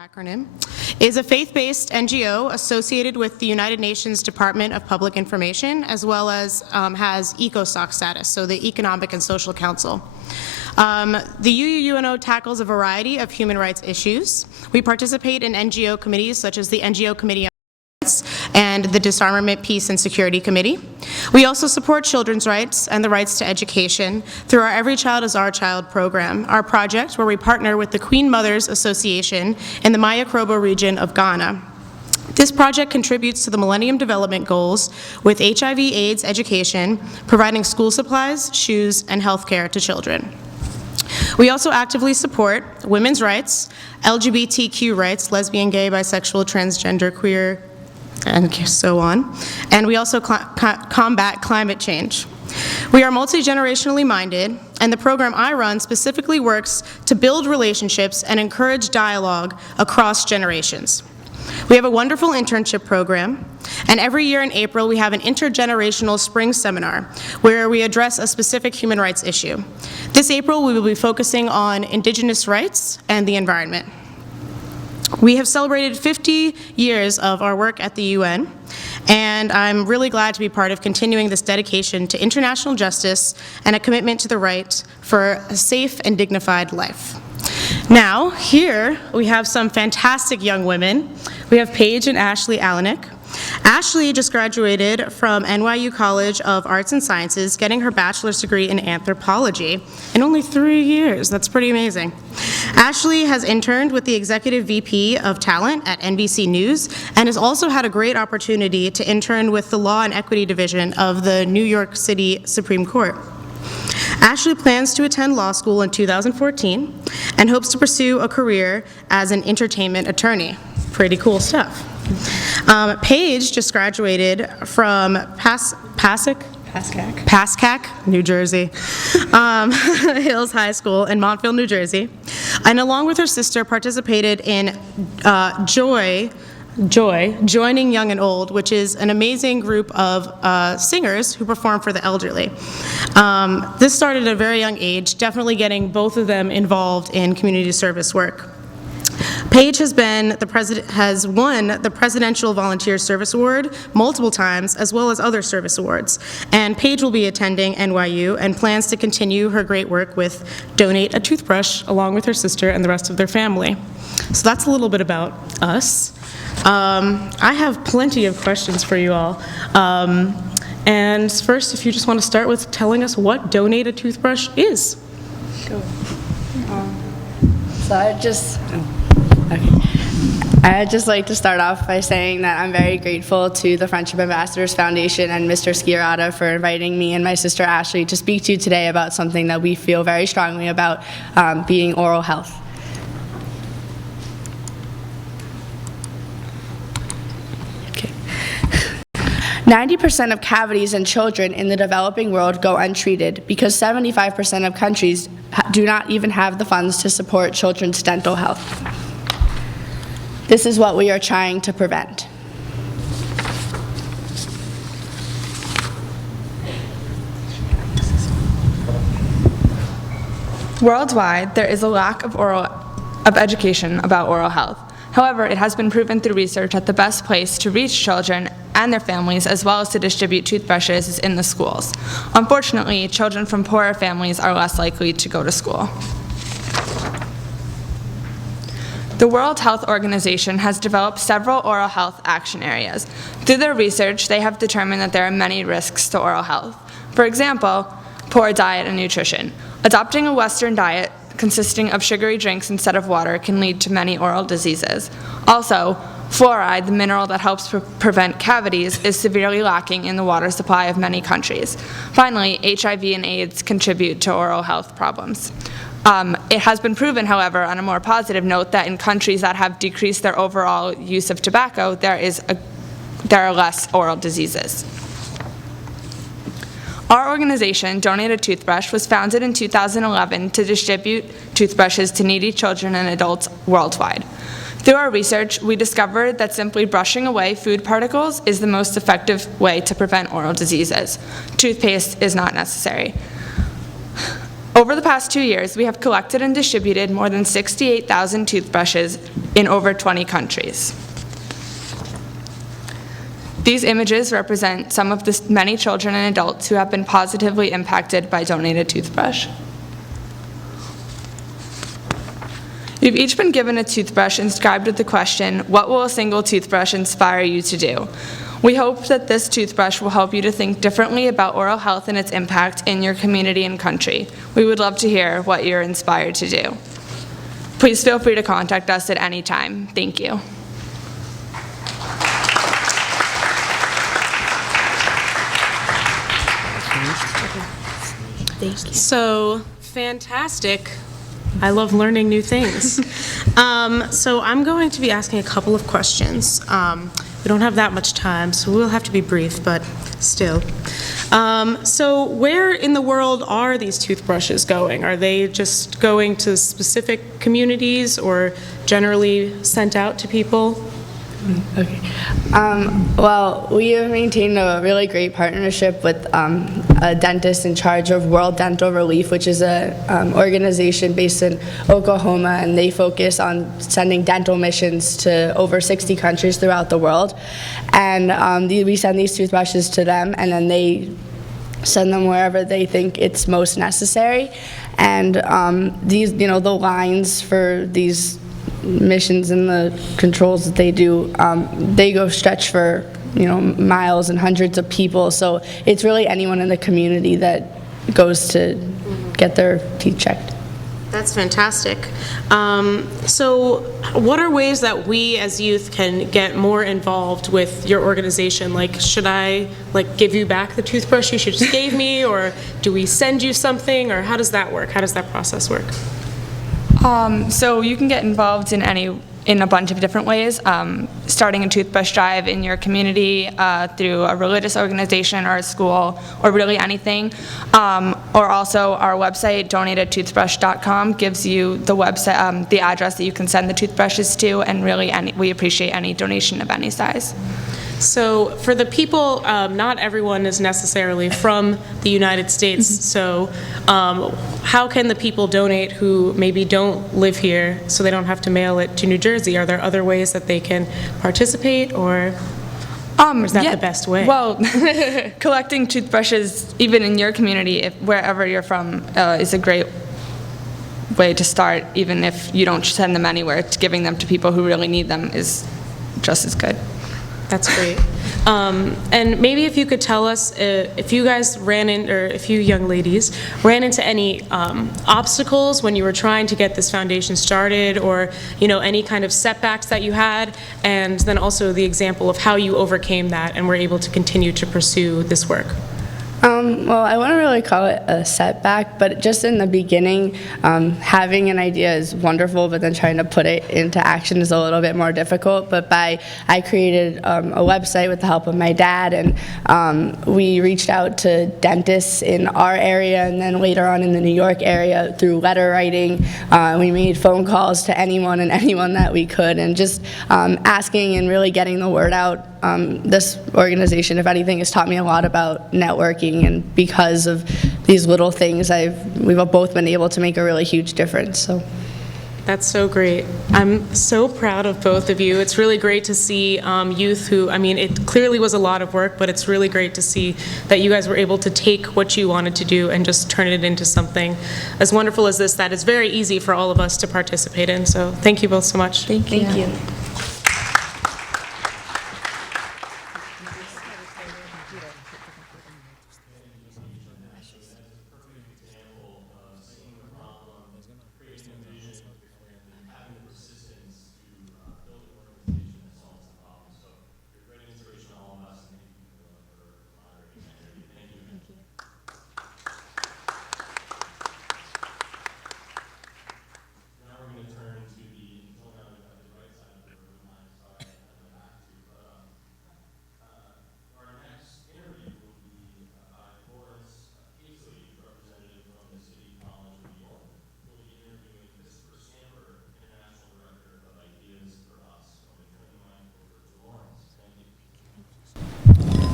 acronym, is a faith-based NGO associated with the United Nations Department of Public Information, as well as has ECOSOC status, so the Economic and Social Council. The UUNO tackles a variety of human rights issues. We participate in NGO committees such as the NGO Committee on Rights and the Disarmament, Peace, and Security Committee. We also support children's rights and the rights to education through our Every Child is Our Child program, our project where we partner with the Queen Mothers Association in the Mayakrobo region of Ghana. This project contributes to the Millennium Development Goals with HIV/AIDS education, providing school supplies, shoes, and health care to children. We also actively support women's rights, LGBTQ rights, lesbian, gay, bisexual, transgender, queer, and so on. And we also combat climate change. We are multi-generationally minded, and the program I run specifically works to build relationships and encourage dialogue across generations. We have a wonderful internship program, and every year in April we have an intergenerational spring seminar where we address a specific human rights issue. This April we will be focusing on Indigenous rights and the environment. We have celebrated 50 years of our work at the UN, and I'm really glad to be part of continuing this dedication to international justice and a commitment to the right for a safe and dignified life. Now, here we have some fantastic young women. We have Paige and Ashley Alanick. Ashley just graduated from NYU College of Arts and Sciences, getting her bachelor's degree in anthropology in only 3 years. That's pretty amazing. Ashley has interned with the Executive VP of Talent at NBC News and has also had a great opportunity to intern with the Law and Equity Division of the New York City Supreme Court. Ashley plans to attend law school in 2014 and hopes to pursue a career as an entertainment attorney. Pretty cool stuff. Paige just graduated from Pascack, New Jersey, Hills High School in Montville, New Jersey, and along with her sister participated in Joining Young and Old, which is an amazing group of singers who perform for the elderly. This started at a very young age, definitely getting both of them involved in community service work. Paige has won the Presidential Volunteer Service Award multiple times, as well as other service awards. And Paige will be attending NYU and plans to continue her great work with Donate a Toothbrush, along with her sister and the rest of their family. So that's a little bit about us. I have plenty of questions for you all. And first, if you just want to start with telling us what Donate a Toothbrush is. Go. I'd just like to start off by saying that I'm very grateful to the Friendship Ambassadors Foundation and Mr. Skirata for inviting me and my sister Ashley to speak to you today about something that we feel very strongly about, being oral health. Okay. 90% of cavities in children in the developing world go untreated because 75% of countries do not even have the funds to support children's dental health. This is what we are trying to prevent. Worldwide, there is a lack of education about oral health. However, it has been proven through research that the best place to reach children and their families, as well as to distribute toothbrushes, is in the schools. Unfortunately, children from poorer families are less likely to go to school. The World Health Organization has developed several oral health action areas. Through their research, they have determined that there are many risks to oral health. For example, poor diet and nutrition. Adopting a Western diet consisting of sugary drinks instead of water can lead to many oral diseases. Also, fluoride, the mineral that helps prevent cavities, is severely lacking in the water supply of many countries. Finally, HIV and AIDS contribute to oral health problems. It has been proven, however, on a more positive note, that in countries that have decreased their overall use of tobacco, there are less oral diseases. Our organization, Donate a Toothbrush, was founded in 2011 to distribute toothbrushes to needy children and adults worldwide. Through our research, we discovered that simply brushing away food particles is the most effective way to prevent oral diseases. Toothpaste is not necessary. Over the past 2 years, we have collected and distributed more than 68,000 toothbrushes in over 20 countries. These images represent some of the many children and adults who have been positively impacted by donated toothbrush. You've each been given a toothbrush inscribed with the question, "What will a single toothbrush inspire you to do?" We hope that this toothbrush will help you to think differently about oral health and its impact in your community and country. We would love to hear what you're inspired to do. Please feel free to contact us at any time. Thank you. So, fantastic. I love learning new things. So I'm going to be asking a couple of questions. We don't have that much time, so we'll have to be brief, but still. So where in the world are these toothbrushes going? Are they just going to specific communities or generally sent out to people? Okay. Well, we have maintained a really great partnership with a dentist in charge of World Dental Relief, which is an organization based in Oklahoma, and they focus on sending dental missions to over 60 countries throughout the world. And we send these toothbrushes to them, and then they send them wherever they think it's most necessary. And these, the lines for these missions and the controls that they do, they go stretch for miles and hundreds of people. So it's really anyone in the community that goes to get their teeth checked. That's fantastic. So what are ways that we as youth can get more involved with your organization? Like, should I give you back the toothbrush you just gave me, or do we send you something, or how does that work? How does that process work? So you can get involved in a bunch of different ways, starting a toothbrush drive in your community through a religious organization or a school, or really anything. Or also our website, donatedtoothbrush.com, gives you the website, the address that you can send the toothbrushes to, and really we appreciate any donation of any size. So for the people, not everyone is necessarily from the United States, so how can the people donate who maybe don't live here so they don't have to mail it to New Jersey? Are there other ways that they can participate, or is that the best way? Well, collecting toothbrushes, even in your community, wherever you're from, is a great way to start, even if you don't send them anywhere. Giving them to people who really need them is just as good. That's great. And maybe if you could tell us if you guys if you young ladies ran into any obstacles when you were trying to get this foundation started, or any kind of setbacks that you had, and then also the example of how you overcame that and were able to continue to pursue this work. Well, I wouldn't really call it a setback, but just in the beginning, having an idea is wonderful, but then trying to put it into action is a little bit more difficult. But I created a website with the help of my dad, and we reached out to dentists in our area, and then later on in the New York area through letter writing. We made phone calls to anyone and anyone that we could, and just asking and really getting the word out. This organization, if anything, has taught me a lot about networking, and because of these little things, we've both been able to make a really huge difference. So. That's so great. I'm so proud of both of you. It's really great to see youth who, it clearly was a lot of work, but it's really great to see that you guys were able to take what you wanted to do and just turn it into something as wonderful as this that is very easy for all of us to participate in. So thank you both so much. Thank you. Thank you.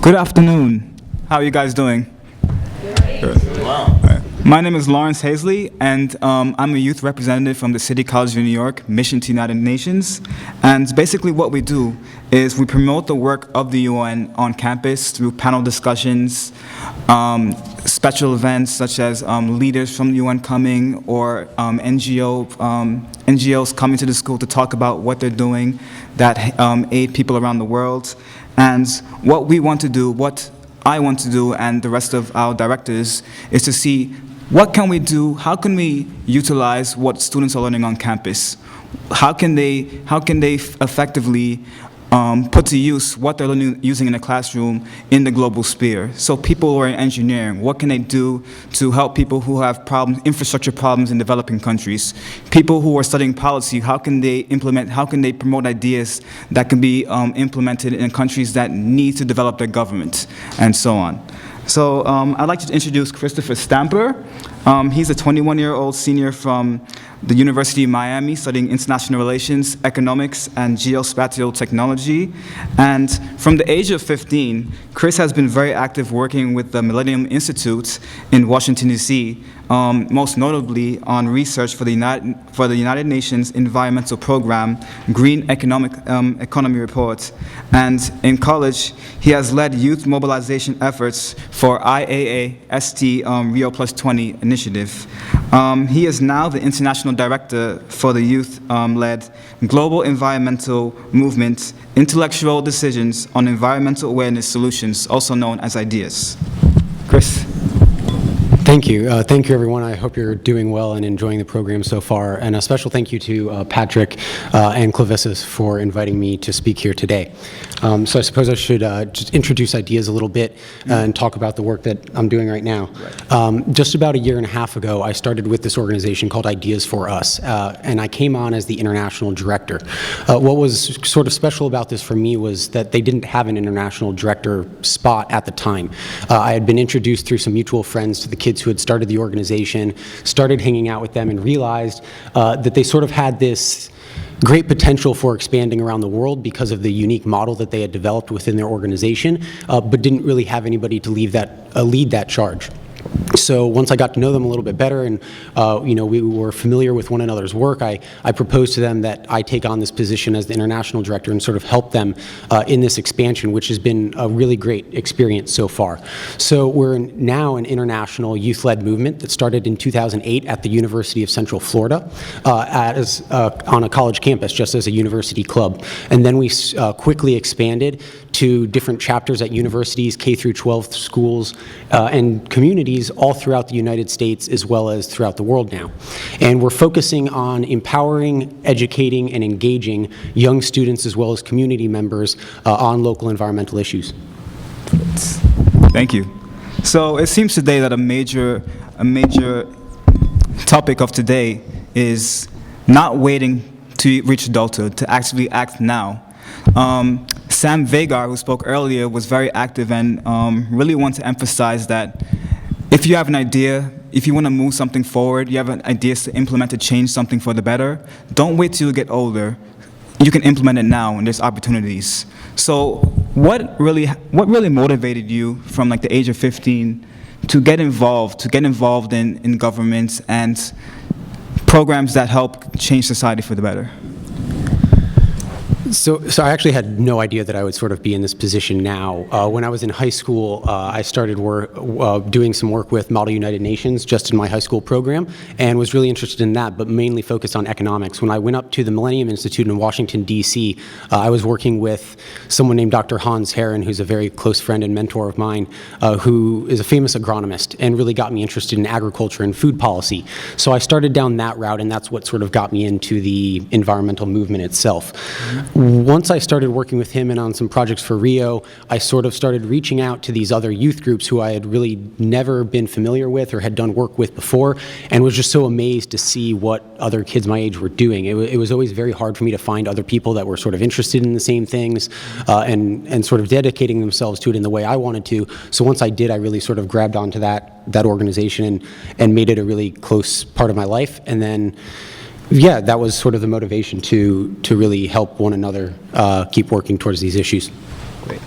Good afternoon. How are you guys doing? Good. Wow. My name is Lawrence Hazley, and I'm a youth representative from the City College of New York, Mission to United Nations. And basically what we do is we promote the work of the UN on campus through panel discussions, special events such as leaders from the UN coming, or NGOs coming to the school to talk about what they're doing that aid people around the world. And what we want to do, what I want to do, and the rest of our directors, is to see what can we do, how can we utilize what students are learning on campus? How can they effectively put to use what they're using in the classroom in the global sphere? So people who are in engineering, what can they do to help people who have problems, infrastructure problems in developing countries? People who are studying policy, how can they promote ideas that can be implemented in countries that need to develop their government, and so on. So I'd like to introduce Christopher Stamper. He's a 21-year-old senior from the University of Miami, studying international relations, economics, and geospatial technology. And from the age of 15, Chris has been very active working with the Millennium Institute in Washington, D.C., most notably on research for the United Nations Environmental Program, Green Economy Report. And in college, he has led youth mobilization efforts for IAA-ST Rio Plus 20 initiative. He is now the international director for the youth-led Global Environmental Movement, Intellectual Decisions on Environmental Awareness Solutions, also known as IDEAS. Chris. Thank you. Thank you, everyone. I hope you're doing well and enjoying the program so far. And a special thank you to Patrick and Clavissus for inviting me to speak here today. So I suppose I should just introduce IDEAS a little bit and talk about the work that I'm doing right now. Just about a year and a half ago, I started with this organization called IDEAS for Us, and I came on as the international director. What was sort of special about this for me was that they didn't have an international director spot at the time. I had been introduced through some mutual friends to the kids who had started the organization, started hanging out with them, and realized that they sort of had this great potential for expanding around the world because of the unique model that they had developed within their organization, but didn't really have anybody to lead that charge. So once I got to know them a little bit better and we were familiar with one another's work, I proposed to them that I take on this position as the international director and sort of help them in this expansion, which has been a really great experience so far. So we're now an international youth-led movement that started in 2008 at the University of Central Florida on a college campus, just as a university club. And then we quickly expanded to different chapters at universities, K through 12 schools, and communities all throughout the United States as well as throughout the world now. And we're focusing on empowering, educating, and engaging young students as well as community members on local environmental issues. Thank you. So it seems today that a major topic of today is not waiting to reach adulthood, to actually act now. Sam Vagar, who spoke earlier, was very active and really wanted to emphasize that if you have an idea, if you want to move something forward, you have an idea to implement to change something for the better, don't wait till you get older. You can implement it now, and there's opportunities. So what really motivated you from like the age of 15 to get involved in governments and programs that help change society for the better? So I actually had no idea that I would sort of be in this position now. When I was in high school, I started doing some work with Model United Nations just in my high school program and was really interested in that, but mainly focused on economics. When I went up to the Millennium Institute in Washington, D.C., I was working with someone named Dr. Hans Herren, who's a very close friend and mentor of mine, who is a famous agronomist and really got me interested in agriculture and food policy. So I started down that route, and that's what sort of got me into the environmental movement itself. Once I started working with him and on some projects for Rio, I sort of started reaching out to these other youth groups who I had really never been familiar with or had done work with before, and was just so amazed to see what other kids my age were doing. It was always very hard for me to find other people that were sort of interested in the same things and sort of dedicating themselves to it in the way I wanted to. So once I did, I really sort of grabbed onto that organization and made it a really close part of my life. And then yeah, that was sort of the motivation to really help one another keep working towards these issues. Great.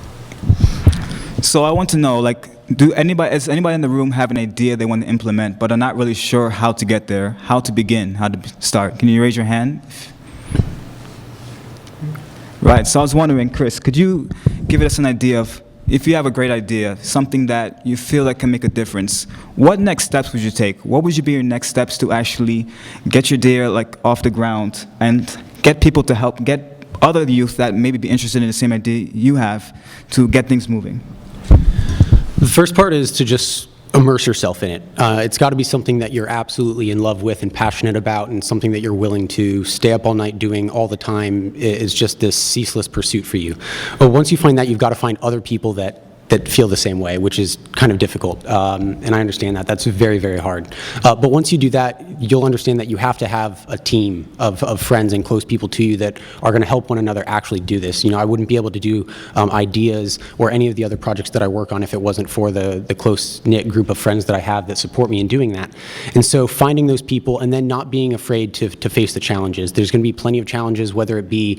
So I want to know, like, Does anybody in the room have an idea they want to implement, but are not really sure how to get there, how to begin, how to start? Can you raise your hand? Right, so I was wondering, Chris, could you give us an idea of, if you have a great idea, something that you feel that can make a difference, what next steps would you take? What would be your next steps to actually get your idea off the ground and get people to help, get other youth that maybe be interested in the same idea you have to get things moving? The first part is to just immerse yourself in it. It's got to be something that you're absolutely in love with and passionate about, and something that you're willing to stay up all night doing all the time is just this ceaseless pursuit for you. But once you find that, you've got to find other people that feel the same way, which is kind of difficult. And I understand that. That's very, very hard. But once you do that, you'll understand that you have to have a team of friends and close people to you that are going to help one another actually do this. I wouldn't be able to do ideas or any of the other projects that I work on if it wasn't for the close-knit group of friends that I have that support me in doing that. And so finding those people and then not being afraid to face the challenges. There's going to be plenty of challenges, whether it be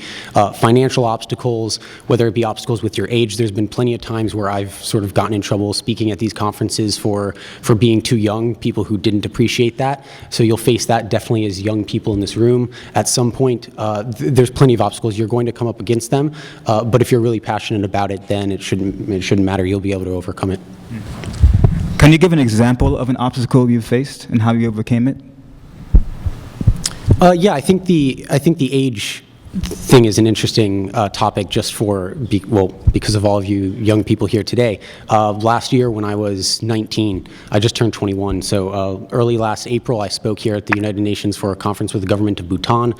financial obstacles, whether it be obstacles with your age. There's been plenty of times where I've sort of gotten in trouble speaking at these conferences for being too young, people who didn't appreciate that. So you'll face that definitely as young people in this room. At some point, there's plenty of obstacles. You're going to come up against them, but if you're really passionate about it, then it shouldn't matter. You'll be able to overcome it. Can you give an example of an obstacle you faced and how you overcame it? Yeah, I think the age thing is an interesting topic just because of all of you young people here today. Last year when I was 19, I just turned 21, so early last April I spoke here at the United Nations for a conference with the government of Bhutan,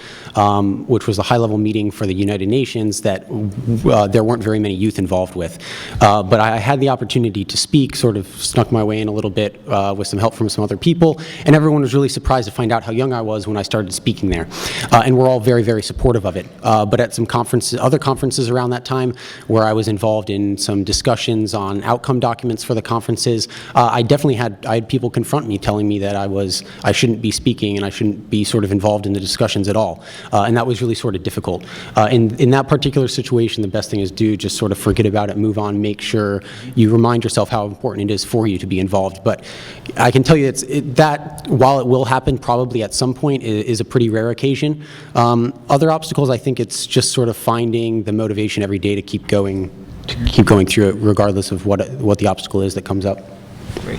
which was a high-level meeting for the United Nations that there weren't very many youth involved with. But I had the opportunity to speak, sort of snuck my way in a little bit with some help from some other people, and everyone was really surprised to find out how young I was when I started speaking there. And we're all very, very supportive of it. But at some other conferences around that time, where I was involved in some discussions on outcome documents for the conferences, I had people confront me, telling me that I shouldn't be speaking and I shouldn't be sort of involved in the discussions at all. And that was really sort of difficult. In that particular situation, the best thing is just sort of forget about it, move on, make sure you remind yourself how important it is for you to be involved. But I can tell you that while it will happen probably at some point, is a pretty rare occasion. Other obstacles, I think it's just sort of finding the motivation every day to keep going through it, regardless of what the obstacle is that comes up. Great.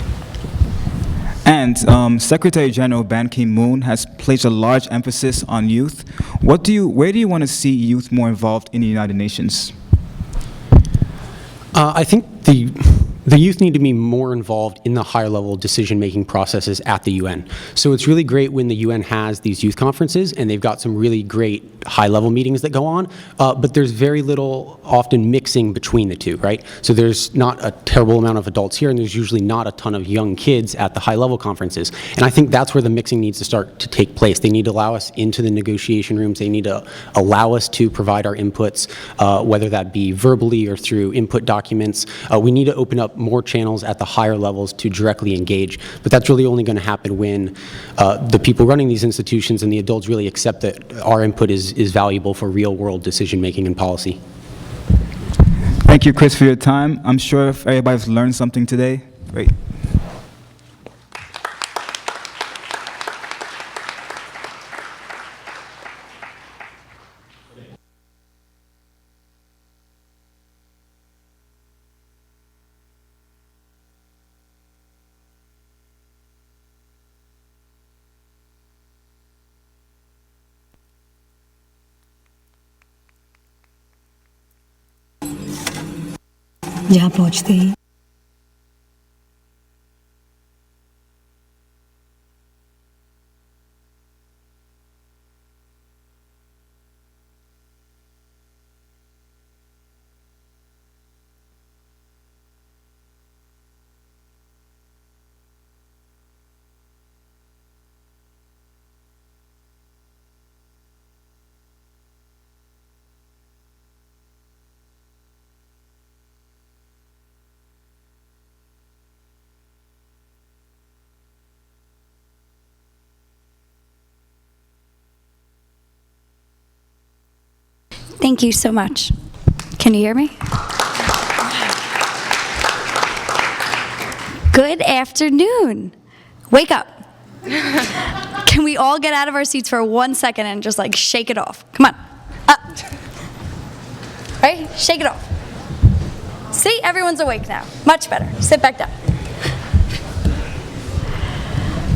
And Secretary General Ban Ki-moon has placed a large emphasis on youth. Where do you want to see youth more involved in the United Nations? I think the youth need to be more involved in the higher level decision-making processes at the UN. So it's really great when the UN has these youth conferences and they've got some really great high-level meetings that go on, but there's very little often mixing between the two, right? So there's not a terrible amount of adults here, and there's usually not a ton of young kids at the high-level conferences. And I think that's where the mixing needs to start to take place. They need to allow us into the negotiation rooms. They need to allow us to provide our inputs, whether that be verbally or through input documents. We need to open up more channels at the higher levels to directly engage. But that's really only going to happen when the people running these institutions and the adults really accept that our input is valuable for real-world decision-making and policy. Thank you, Chris, for your time. I'm sure if everybody's learned something today. Great. जहाँ पहुँचते ही Thank you so much. Can you hear me? Good afternoon. Wake up. Can we all get out of our seats for 1 second and just like shake it off? Come on. Up. Right? Shake it off. See, everyone's awake now. Much better. Sit back down.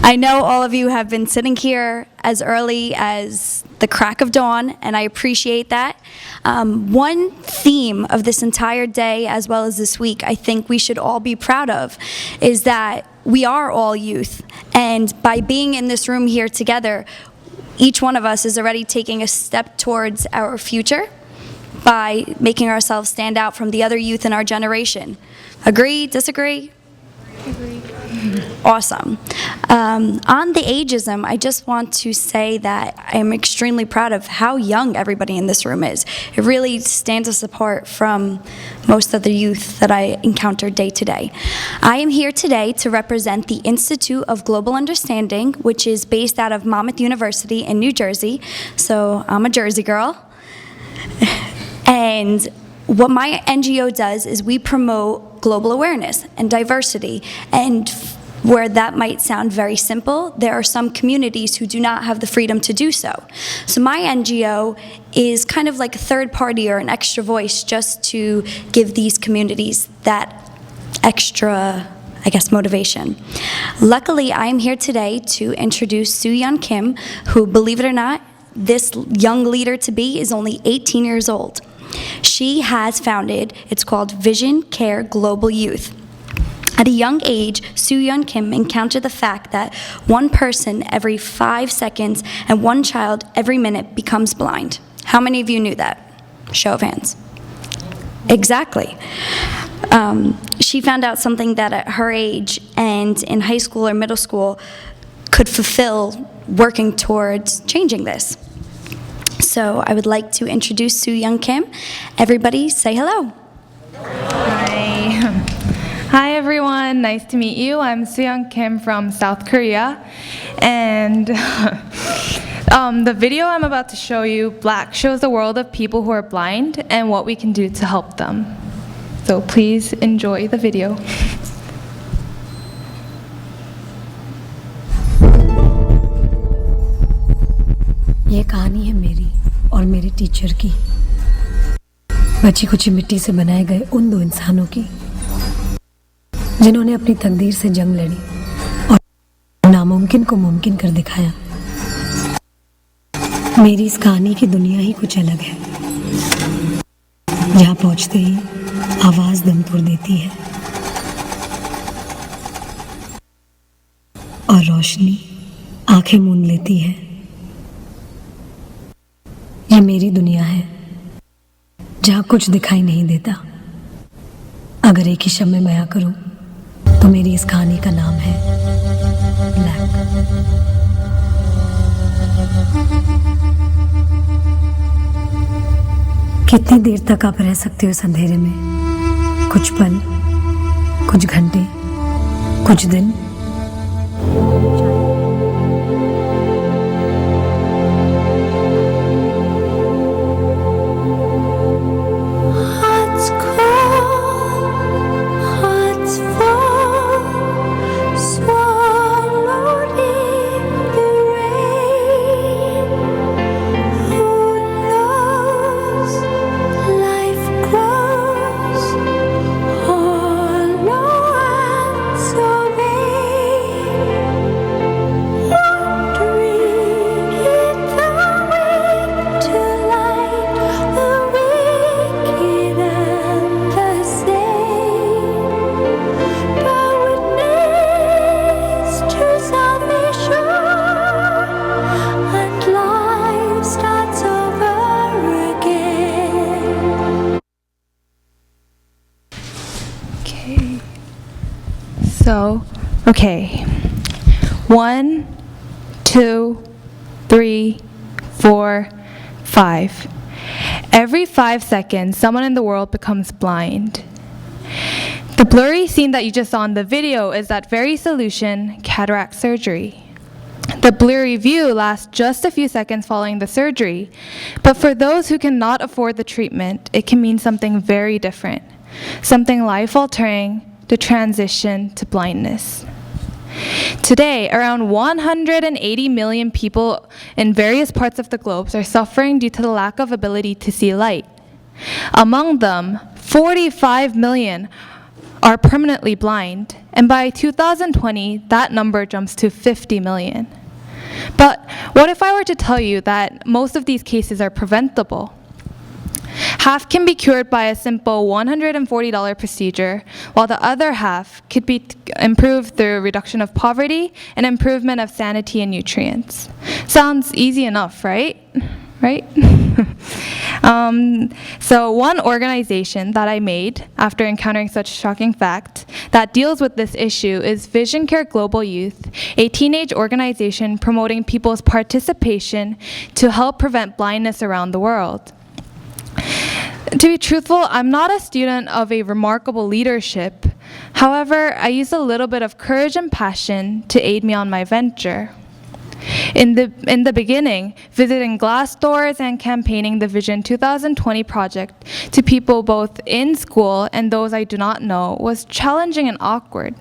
I know all of you have been sitting here as early as the crack of dawn, and I appreciate that. One theme of this entire day, as well as this week, I think we should all be proud of, is that we are all youth. And by being in this room here together, each one of us is already taking a step towards our future by making ourselves stand out from the other youth in our generation. Agree? Disagree? Agree. Awesome. On the ageism, I just want to say that I am extremely proud of how young everybody in this room is. It really stands us apart from most of the youth that I encounter day to day. I am here today to represent the Institute of Global Understanding, which is based out of Monmouth University in New Jersey. So I'm a Jersey girl. And what my NGO does is we promote global awareness and diversity, and where that might sound very simple, there are some communities who do not have the freedom to do so. So my NGO is kind of like a third party or an extra voice just to give these communities that extra, I guess, motivation. Luckily, I am here today to introduce Soo-Yeon Kim, who, believe it or not, this young leader-to-be is only 18 years old. She has founded, it's called Vision Care Global Youth. At a young age, Soo-Yeon Kim encountered the fact that one person every 5 seconds and one child every minute becomes blind. How many of you knew that? Show of hands. Exactly. She found out something that at her age and in high school or middle school could fulfill working towards changing this. So I would like to introduce Soo-Yeon Kim. Everybody say hello. Hi. Hi everyone, nice to meet you. I'm Soo-Yeon Kim from South Korea, and the video I'm about to show you, Black, shows the world of people who are blind and what we can do to help them. So please enjoy the video. ये कहानी है मेरी और मेरे teacher की, बची कुची मिट्टी से बनाए गए उन दो इंसानों की जिन्होंने अपनी तकदीर से जंग लड़ी और नामुमकिन को मुमकिन कर दिखाया। मेरी इस कहानी की दुनिया ही कुछ अलग है, जहाँ पहुँचते ही आवाज दम तोड़ देती है और रोशनी आंखें मूंद लेती है। ये मेरी दुनिया है, जहाँ कुछ दिखाई नहीं देता। अगर एक ही शब्द में बयां करूं तो मेरी इस कहानी का नाम है ब्लैक। कितनी देर तक आप रह सकते हो इस अंधेरे में? कुछ पल, कुछ घंटे, कुछ दिन। Okay. 1, 2, 3, 4, 5. Every 5 seconds, someone in the world becomes blind. The blurry scene that you just saw in the video is that very solution, cataract surgery. The blurry view lasts just a few seconds following the surgery, but for those who cannot afford the treatment, it can mean something very different, something life-altering, the transition to blindness. Today, around 180 million people in various parts of the globe are suffering due to the lack of ability to see light. Among them, 45 million are permanently blind, and by 2020, that number jumps to 50 million. But what if I were to tell you that most of these cases are preventable? Half can be cured by a simple $140 procedure, while the other half could be improved through reduction of poverty and improvement of sanity and nutrients. Sounds easy enough, right? Right? So one organization that I made after encountering such a shocking fact that deals with this issue is Vision Care Global Youth, a teenage organization promoting people's participation to help prevent blindness around the world. To be truthful, I'm not a student of a remarkable leadership. However, I used a little bit of courage and passion to aid me on my venture. In the beginning, visiting glass doors and campaigning the Vision 2020 project to people both in school and those I do not know was challenging and awkward.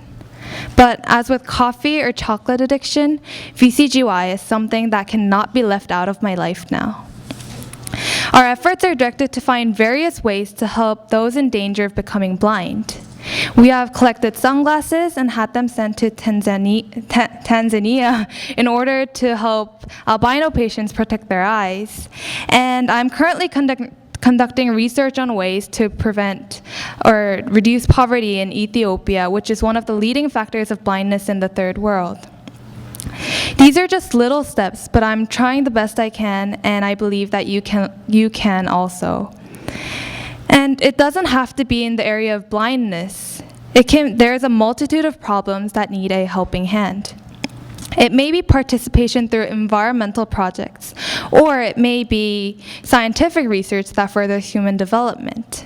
But as with coffee or chocolate addiction, VCGY is something that cannot be left out of my life now. Our efforts are directed to find various ways to help those in danger of becoming blind. We have collected sunglasses and had them sent to Tanzania in order to help albino patients protect their eyes. And I'm currently conducting research on ways to prevent or reduce poverty in Ethiopia, which is one of the leading factors of blindness in the third world. These are just little steps, but I'm trying the best I can, and I believe that you can also. And it doesn't have to be in the area of blindness. There's a multitude of problems that need a helping hand. It may be participation through environmental projects, or it may be scientific research that furthers human development.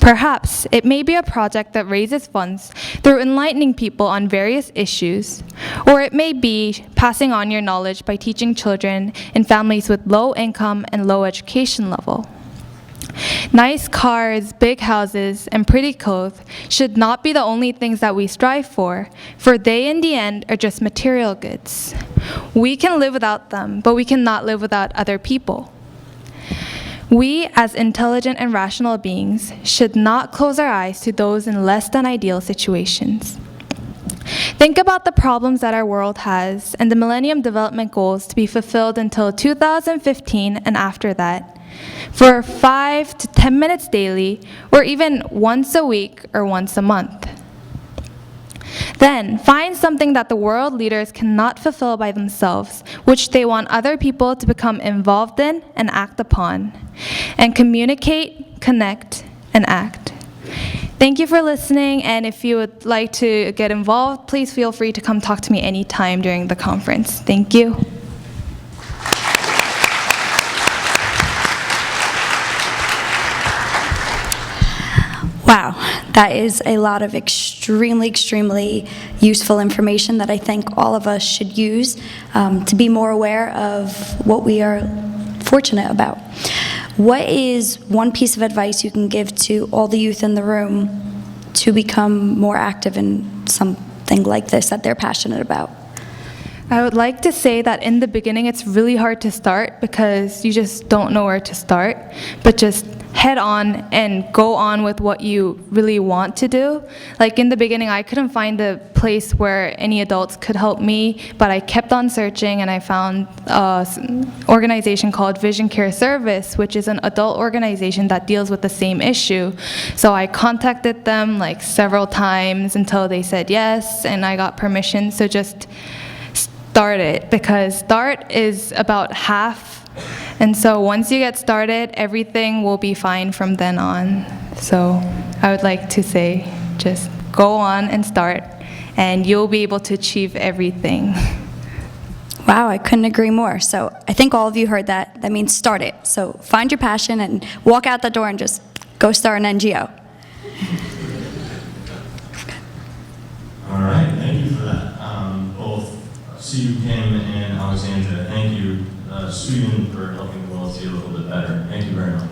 Perhaps it may be a project that raises funds through enlightening people on various issues, or it may be passing on your knowledge by teaching children in families with low income and low education level. Nice cars, big houses, and pretty clothes should not be the only things that we strive for they in the end are just material goods. We can live without them, but we cannot live without other people. We, as intelligent and rational beings, should not close our eyes to those in less than ideal situations. Think about the problems that our world has and the Millennium Development Goals to be fulfilled until 2015 and after that, for 5 to 10 minutes daily, or even once a week or once a month. Then, find something that the world leaders cannot fulfill by themselves, which they want other people to become involved in and act upon, and communicate, connect, and act. Thank you for listening, and if you would like to get involved, please feel free to come talk to me anytime during the conference. Thank you. Wow, that is a lot of extremely useful information that I think all of us should use to be more aware of what we are fortunate about. What is one piece of advice you can give to all the youth in the room to become more active in something like this that they're passionate about? I would like to say that in the beginning it's really hard to start because you just don't know where to start, but just head on and go on with what you really want to do. Like in the beginning, I couldn't find a place where any adults could help me, but I kept on searching and I found an organization called Vision Care Service, which is an adult organization that deals with the same issue. So I contacted them like several times until they said yes, and I got permission. So just start it, because start is about half. And so once you get started, everything will be fine from then on. So I would like to say, just go on and start, and you'll be able to achieve everything. Wow, I couldn't agree more. So I think all of you heard that. That means start it. So find your passion and walk out the door and just go start an NGO. All right, thank you for that. Both Sue, Kim, and Alexandra, thank you, Sweden, for helping the world see a little bit better. Thank you very much.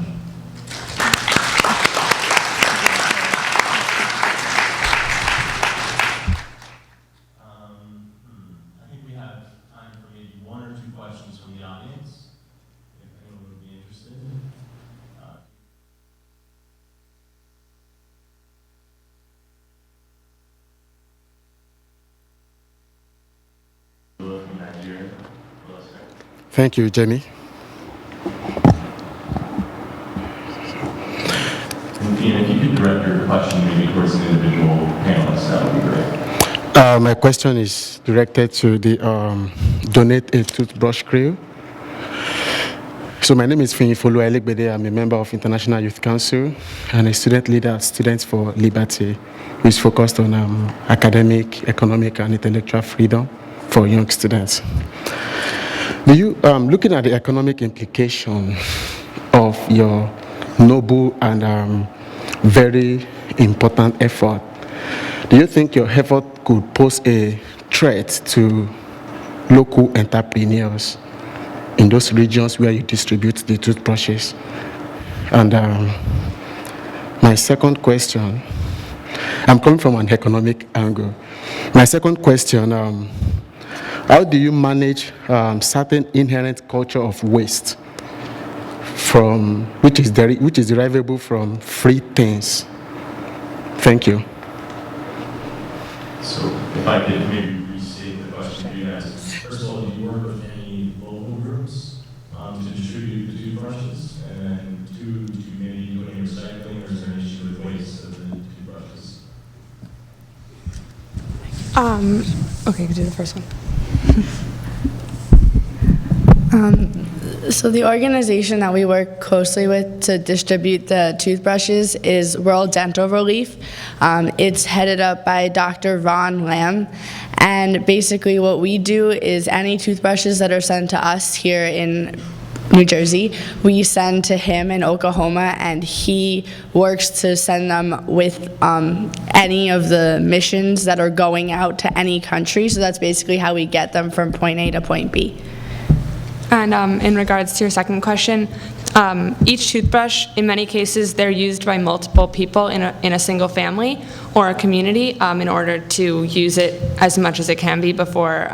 Thank you, Jenny. And Dean, if you could direct your question maybe towards an individual panelist, that would be great. My question is directed to the Donate a Toothbrush crew. So my name is Finyifolu Ailegbede. I'm a member of International Youth Council and a student leader at Students for Liberty, who is focused on academic, economic, and intellectual freedom for young students. Do you, looking at the economic implication of your noble and very important effort, do you think your effort could pose a threat to local entrepreneurs in those regions where you distribute the toothbrushes? And my second question, I'm coming from an economic angle. My second question, how do you manage certain inherent culture of waste from which is derivable from free things? Thank you. So if I could maybe restate the question for you guys. First of all, do you work with any local groups to distribute the toothbrushes? And then two, do you maybe do any recycling, or is there an issue with waste of the toothbrushes? Okay, do the first one. So the organization that we work closely with to distribute the toothbrushes is World Dental Relief. It's headed up by Dr. Ron Lamb. And basically what we do is any toothbrushes that are sent to us here in New Jersey, we send to him in Oklahoma, and he works to send them with any of the missions that are going out to any country. So that's basically how we get them from point A to point B. And in regards to your second question, each toothbrush, in many cases, they're used by multiple people in a single family or a community in order to use it as much as it can be before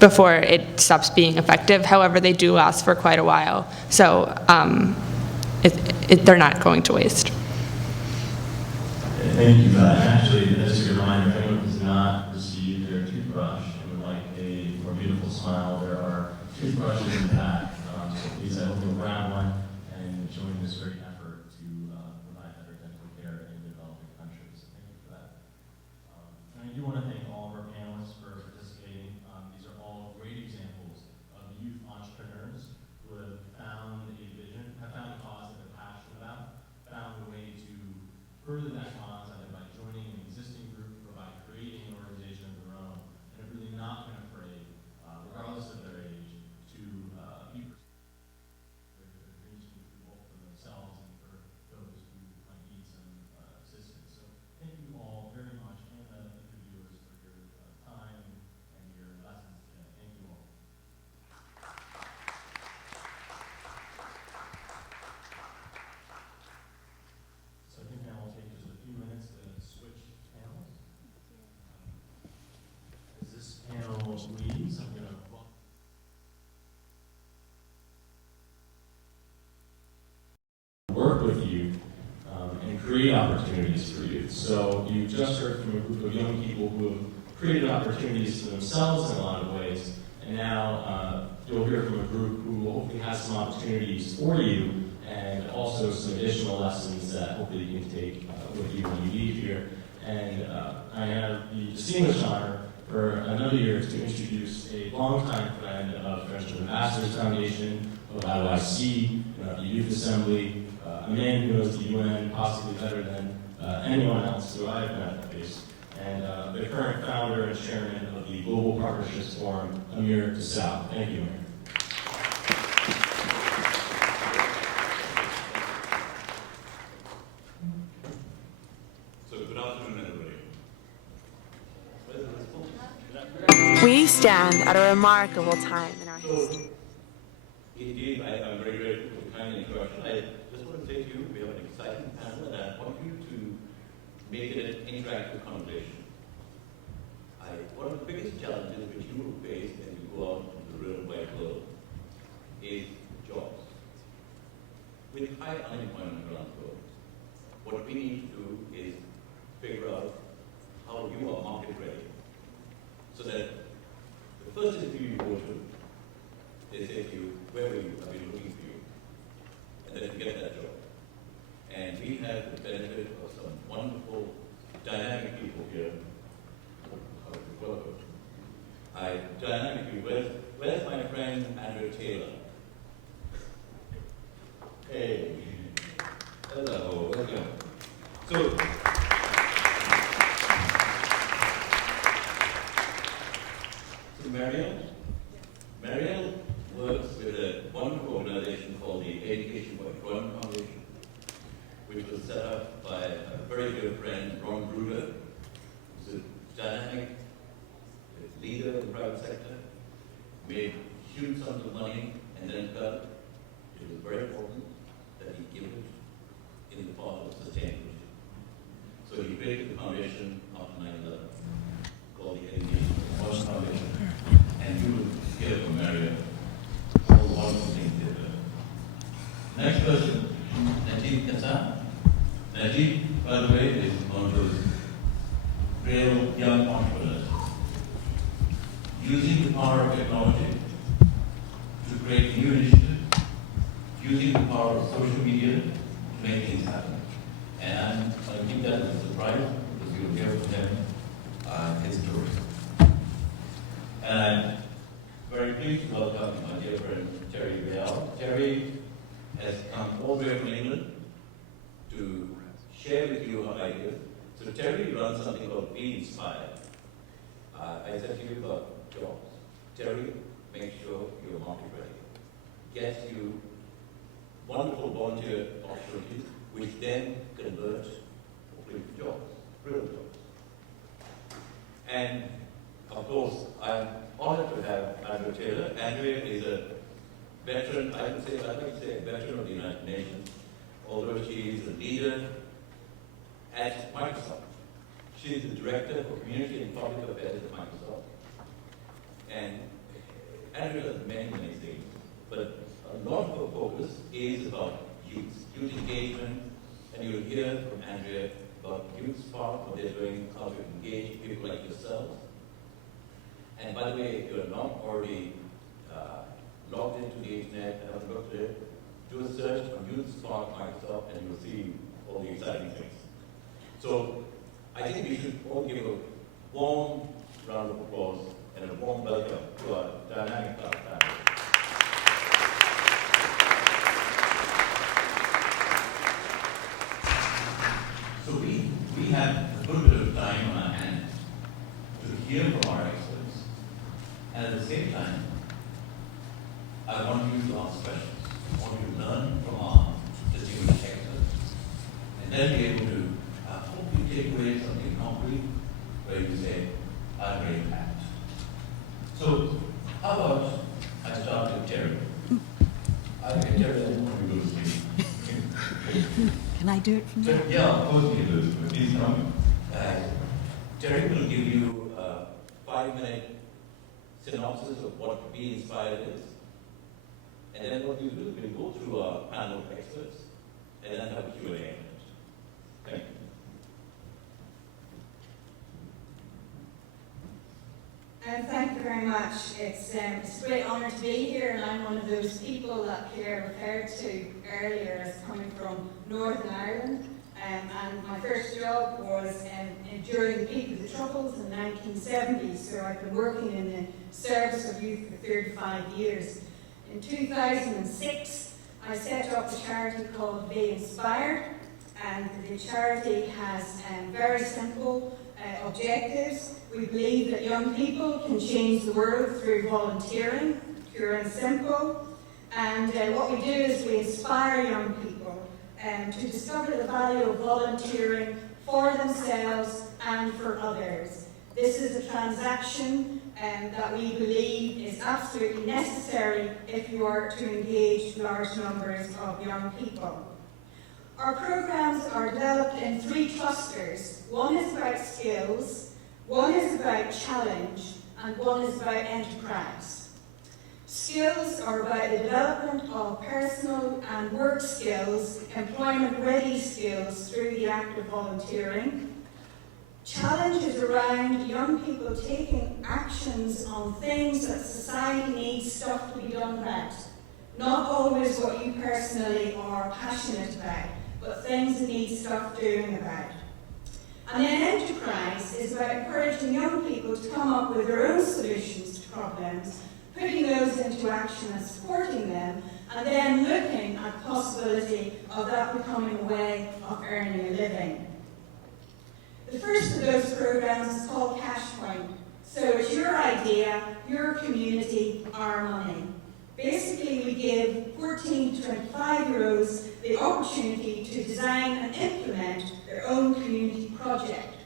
it stops being effective. However, they do last for quite a while, so they're not going to waste. Thank you for that. And actually, just a reminder, if anyone has not received their toothbrush and would like a more beautiful smile, there are toothbrushes in the back. So please, I hope you'll grab one and join this great effort to provide better dental care in developing countries. Thank you for that. And I do want to thank all of our panelists for participating. These are all great examples of youth entrepreneurs who have found a vision, have found a cause that they're passionate about, found a way to further that cause either by joining an existing group or by creating an organization of their own, and have really not been afraid, regardless of their age, to be their dreams come true both for themselves and for those who might need some assistance. So thank you all very much, and the interviewers, for your time and your lessons today. Thank you all. So I think now we'll take just a few minutes to switch panels. As this panel leaves, I'm going to work with you and create opportunities for you. So you just heard from a group of young people who have created opportunities for themselves in a lot of ways, and now you'll hear from a group who will hopefully have some opportunities for you and also some additional lessons that hopefully you can take with you when you leave here. And I have the distinguished honor for another year to introduce a longtime friend of Friendship Ambassadors Foundation, of IYC, the Youth Assembly, a man who knows the UN possibly better than anyone else who I've met at least, and the current founder and chairman of the Global Partnerships Forum, Amir Tassal. Thank you, Amir. So good afternoon, everybody. We stand at a remarkable time in our history. Indeed, I'm very grateful for the kind introduction. I just want to say to you, we have an exciting panel, and I want you to make it an interactive conversation. One of the biggest challenges which you will face when you go out into the real wide world is jobs. With high unemployment around the world, what we need to do is figure out how you are market ready. So that the first interview you go to, they say to you, where were you? I've been looking for you. And then you get that job. And we have the benefit of some wonderful, dynamic people here. Dynamic people. Where's my friend Andrew Taylor? Hey. Hello, welcome. So, Marielle works with a wonderful organization called the Education for Employment Foundation, which was set up by a very good friend, Ron Bruder, who's a dynamic leader in the private sector, made huge sums of money, and then felt it was very important that he give it in the path of sustainability. So he created the foundation after 9/11 called the Education for Employment Foundation. And you will hear from Maria all the wonderful things they do. Next person, Najib Kassan. Najib, by the way, is one of those real young entrepreneurs. Using the power of technology to create new initiatives, using the power of social media to make things happen. And I think that is a surprise because you'll hear from him his story. And I'm very pleased to welcome my dear friend Terry Real. Terry has come all the way from England to share with you her ideas. So Terry runs something called Be Inspired. I said to you about jobs. Terry makes sure you're market ready. Gets you wonderful volunteer opportunities, which then convert hopefully to jobs, real jobs. And of course, I'm honored to have Andrea Taylor. Andrea is a veteran, I'd like to say a veteran of the United Nations, although she is a leader at Microsoft. She is the Director for Community and Public Affairs at Microsoft. And Andrea does many, many things, but a lot of her focus is about youth engagement, and you'll hear from Andrea about Youth Spark, what they're doing, how to engage people like yourselves. And by the way, if you're not already logged into the internet and haven't looked at it, do a search on Youth Spark Microsoft and you'll see all the exciting things. So I think we should all give a warm round of applause and a warm welcome to our dynamic class family. So we have a little bit of time on our hands to hear from our experts, and at the same time, I want you to ask questions. I want you to learn from our distinguished experts, and then be able to hopefully take away something concrete where you say, I've made impact. So, how about I start with Terry? I can tell you what we will see. Can I do it from there? Yeah, of course you do. Please come. Terry will give you a 5-minute synopsis of what Be Inspired is. And then what we'll do, we'll go through our panel of experts and then have a Q&A on it. Thank you. Thank you very much. It's a great honour to be here, and I'm one of those people that Claire referred to earlier as coming from Northern Ireland. And my first job was during the peak of the Troubles in the 1970s, so I've been working in the service of youth for 35 years. In 2006, I set up a charity called Be Inspired, and the charity has very simple objectives. We believe that young people can change the world through volunteering, pure and simple. And what we do is we inspire young people to discover the value of volunteering for themselves and for others. This is a transaction that we believe is absolutely necessary if you are to engage large numbers of young people. Our programs are developed in 3 clusters. One is about skills, one is about challenge, and one is about enterprise. Skills are about the development of personal and work skills, employment-ready skills through the act of volunteering. Challenges around young people taking actions on things that society needs stuff to be done about. Not always what you personally are passionate about, but things that need stuff doing about. And then enterprise is about encouraging young people to come up with their own solutions to problems, putting those into action and supporting them, and then looking at the possibility of that becoming a way of earning a living. The first of those programs is called Cashpoint. So it's your idea, your community, our money. Basically, we give 14 to 25-year-olds the opportunity to design and implement their own community project.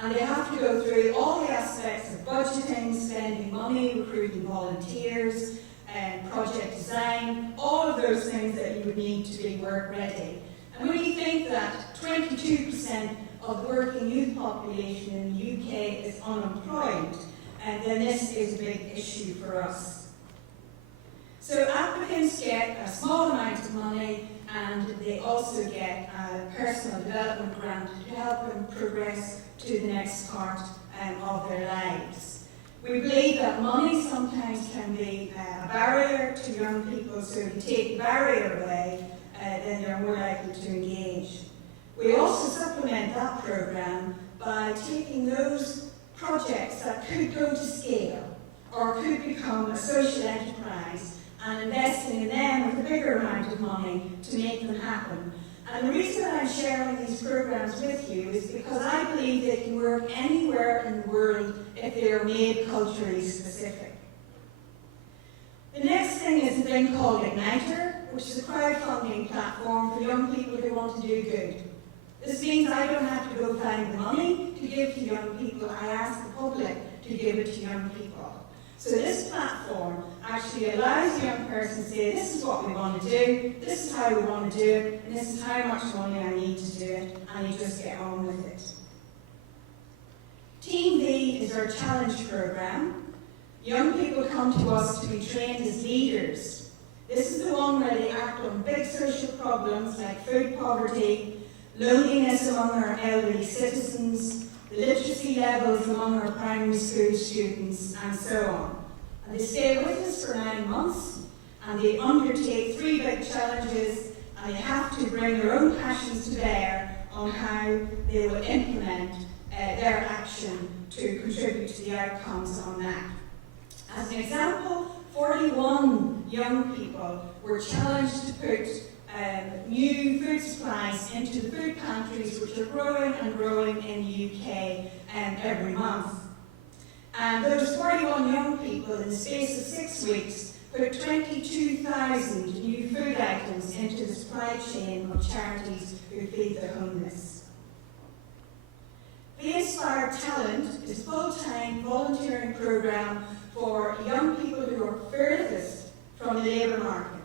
And they have to go through all the aspects of budgeting, spending money, recruiting volunteers, and project design, all of those things that you would need to be work ready. And when you think that 22% of the working youth population in the UK is unemployed, then this is a big issue for us. So applicants get a small amount of money, and they also get a personal development grant to help them progress to the next part of their lives. We believe that money sometimes can be a barrier to young people, so if you take the barrier away, then they're more likely to engage. We also supplement that programme by taking those projects that could go to scale or could become a social enterprise and investing in them with a bigger amount of money to make them happen. And the reason that I'm sharing these programs with you is because I believe they can work anywhere in the world if they are made culturally specific. The next thing is a thing called Igniter, which is a crowdfunding platform for young people who want to do good. This means I don't have to go find the money to give to young people, I ask the public to give it to young people. So this platform actually allows a young person to say, this is what we want to do, this is how we want to do it, and this is how much money I need to do it, and you just get on with it. Team V is our challenge program. Young people come to us to be trained as leaders. This is the one where they act on big social problems like food poverty, loneliness among our elderly citizens, the literacy levels among our primary school students, and so on. And they stay with us for 9 months, and they undertake 3 big challenges, and they have to bring their own passions to bear on how they will implement their action to contribute to the outcomes on that. As an example, 41 young people were challenged to put new food supplies into the food pantries, which are growing and growing in the UK every month. And those 41 young people, in the space of 6 weeks, put 22,000 new food items into the supply chain of charities who feed the homeless. The Inspire Talent is a full-time volunteering programme for young people who are furthest from the labour market.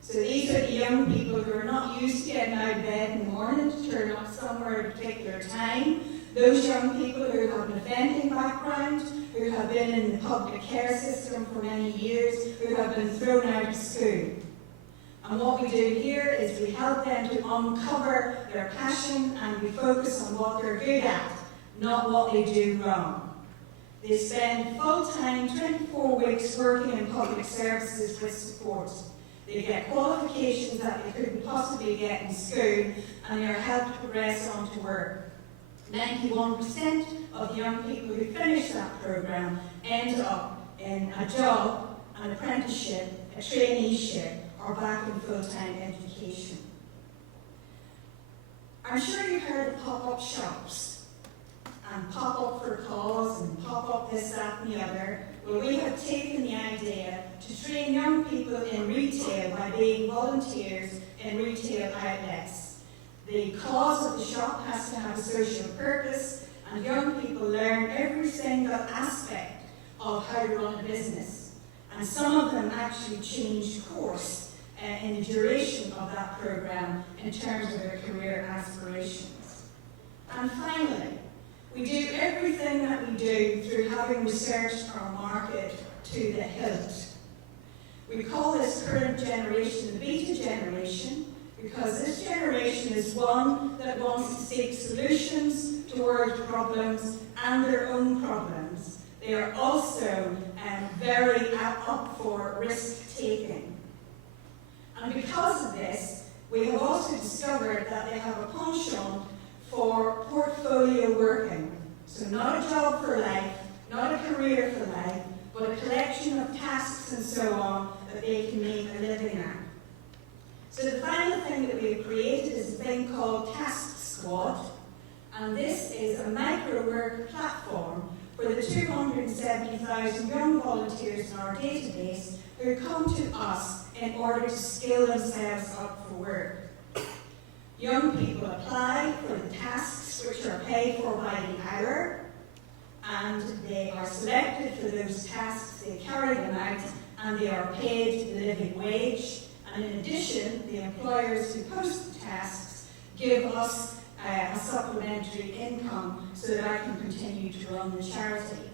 So these are the young people who are not used to getting out of bed in the morning to turn up somewhere at a particular time. Those young people who have an offending background, who have been in the public care system for many years, who have been thrown out of school. And what we do here is we help them to uncover their passion, and we focus on what they're good at, not what they do wrong. They spend full-time, 24 weeks working in public services with support. They get qualifications that they couldn't possibly get in school, and they are helped to progress on to work. 91% of the young people who finish that programme end up in a job, an apprenticeship, a traineeship, or back in full-time education. I'm sure you've heard of pop-up shops, and pop-up for a cause, and pop-up this, that, and the other. Well, we have taken the idea to train young people in retail by being volunteers in retail outlets. The cause of the shop has to have a social purpose, and young people learn every single aspect of how to run a business. And some of them actually change course in the duration of that programme in terms of their career aspirations. And finally, we do everything that we do through having researched our market to the hilt. We call this current generation the beta generation, because this generation is one that wants to seek solutions to toward problems and their own problems. They are also very up for risk-taking. And because of this, we have also discovered that they have a penchant for portfolio working. So not a job for life, not a career for life, but a collection of tasks and so on that they can make a living at. So the final thing that we've created is a thing called Task Squad, and this is a micro-work platform for the 270,000 young volunteers in our database who come to us in order to skill themselves up for work. Young people apply for the tasks which are paid for by the hour, and they are selected for those tasks, they carry them out, and they are paid the living wage. And in addition, the employers who post the tasks give us a supplementary income so that I can continue to run the charity.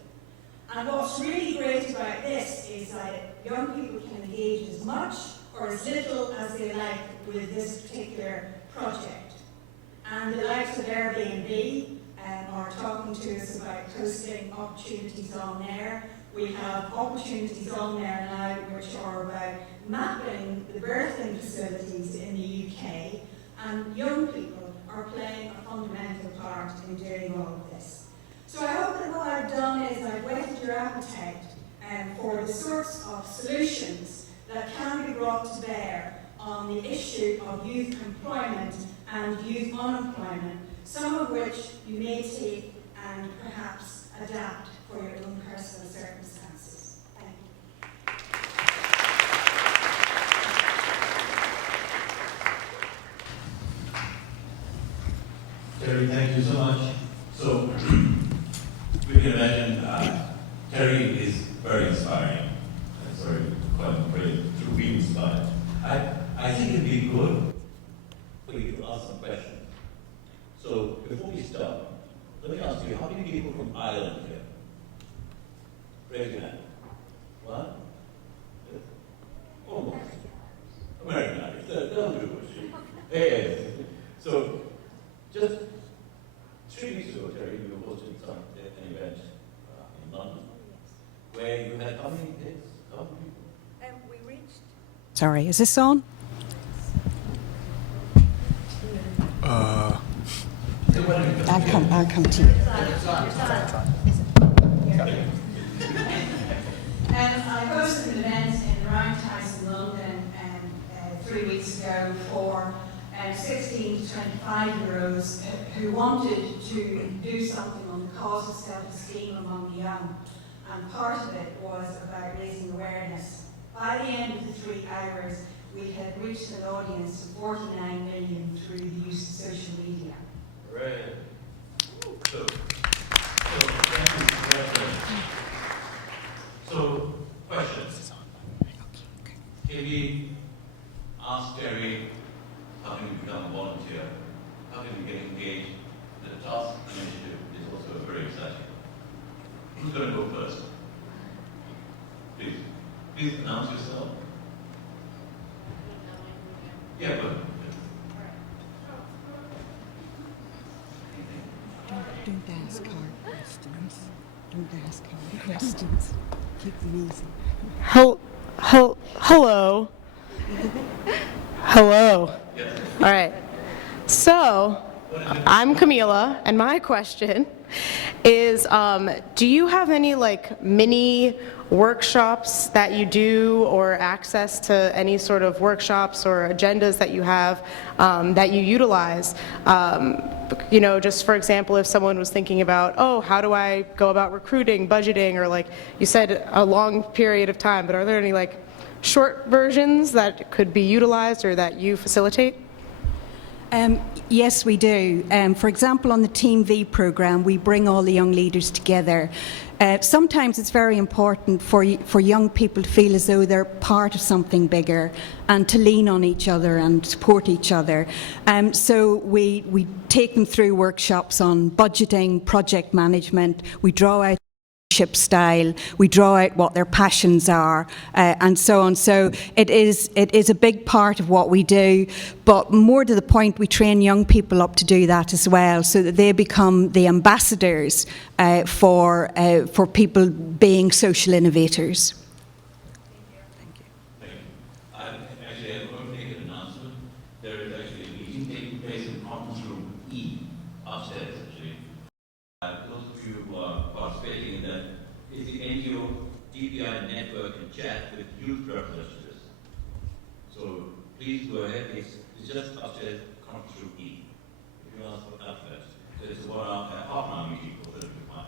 And what's really great about this is that young people can engage as much or as little as they like with this particular project. And the likes of Airbnb are talking to us about posting opportunities on there. We have opportunities on there now which are about mapping the birthing facilities in the UK, and young people are playing a fundamental part in doing all of this. So I hope that what I've done is I've whetted your appetite for the sorts of solutions that can be brought to bear on the issue of youth employment and youth unemployment, some of which you may take and perhaps adapt for your own personal circumstances. Thank you. Terry, thank you so much. So, we can imagine Terry is very inspiring. Sorry, quite afraid to be inspired. I think it'd be good for you to ask some questions. So, before we start, let me ask you, how many people from Ireland here? Raise your hand. One? Almost. American Irish. Don't do it. Hey. So, just 3 weeks ago, Terry, you were hosting an event in London, where you had how many kids? How many people? We reached... Sorry, is this on? I'll come to you. I hosted an event in the Roundhouse in London 3 weeks ago for 16 to 25-year-olds who wanted to do something on the cause of self-esteem among the young. And part of it was about raising awareness. By the end of the 3 hours, we had reached an audience of 49 million through the use of social media. Right. So questions. Can we ask Terry, how can we become a volunteer? How can we get engaged? The task initiative is also very exciting. Who's going to go first? Please. Please announce yourself. Yeah, but. Don't ask hard questions. Don't ask hard questions. Keep them easy. Hello. Hello. All right. So, I'm Camila, and my question is, do you have any mini workshops that you do, or access to any sort of workshops or agendas that you have that you utilize? Just for example, if someone was thinking about, oh, how do I go about recruiting, budgeting, or you said a long period of time, but are there any short versions that could be utilized or that you facilitate? Yes, we do. For example, on the Team V program, we bring all the young leaders together. Sometimes it's very important for young people to feel as though they're part of something bigger and to lean on each other and support each other. So we take them through workshops on budgeting, project management. We draw out relationship style. We draw out what their passions are, and so on. So it is a big part of what we do, but more to the point, we train young people up to do that as well, so that they become the ambassadors for people being social innovators. Actually, I'm going to make an announcement. There is actually a meeting taking place in conference room E, upstairs, actually. Those of you who are participating in that is the NGO DPI network and chat with youth representatives. So please go ahead. It's just upstairs, conference room E. If you ask for that first. So it's a half-an-hour meeting for 35.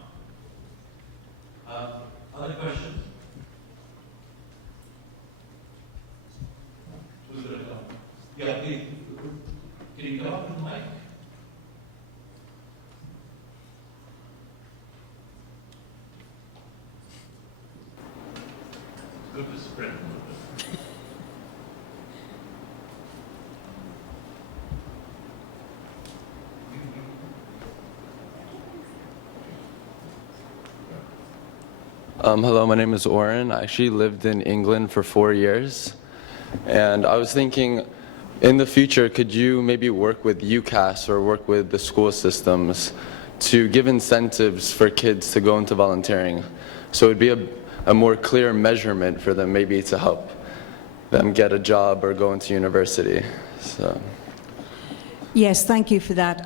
Other questions? Who's going to come? Yeah, please. Can you come up with the mic? Good to spread a little bit. Hello, my name is Oren. I actually lived in England for 4 years. And I was thinking, in the future, could you maybe work with UCAS or work with the school systems to give incentives for kids to go into volunteering? So it would be a more clear measurement for them, maybe to help them get a job or go into university. So. Yes, thank you for that.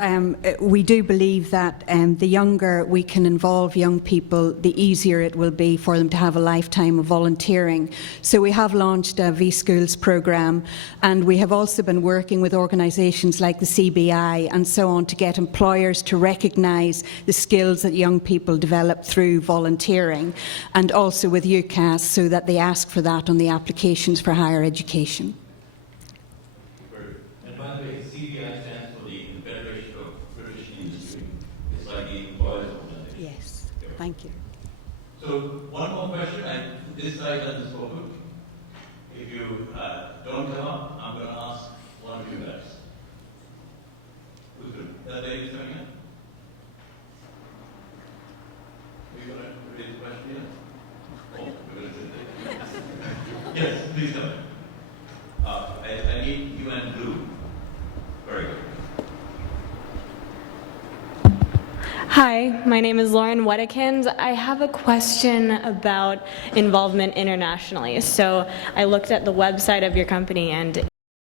We do believe that the younger we can involve young people, the easier it will be for them to have a lifetime of volunteering. So we have launched a V-Schools programme, and we have also been working with organisations like the CBI and so on to get employers to recognise the skills that young people develop through volunteering, and also with UCAS so that they ask for that on the applications for higher education. And by the way, CBI stands for the Confederation of British Industry. It's like the employers' organization. Yes, thank you. So one more question, and this side doesn't spoken. If you don't come up, I'm going to ask one of you guys. Who's good? That lady coming in? Are you going to raise the question yet? Oh, we're going to sit there. Yes, please come in. I need you and Blue. Very good. Hi, my name is Lauren Wedekins. I have a question about involvement internationally. So I looked at the website of your company and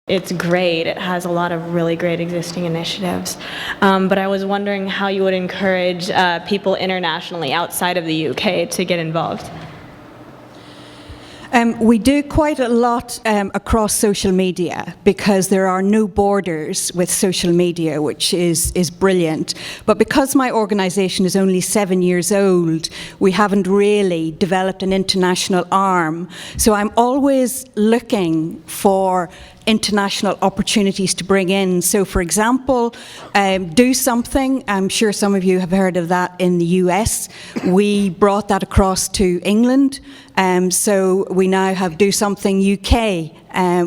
it's great. It has a lot of really great existing initiatives. But I was wondering how you would encourage people internationally outside of the UK to get involved. We do quite a lot across social media because there are no borders with social media, which is brilliant. But because my organisation is only 7 years old, we haven't really developed an international arm. So I'm always looking for international opportunities to bring in. So for example, Do Something, I'm sure some of you have heard of that in the US. We brought that across to England. So we now have Do Something UK,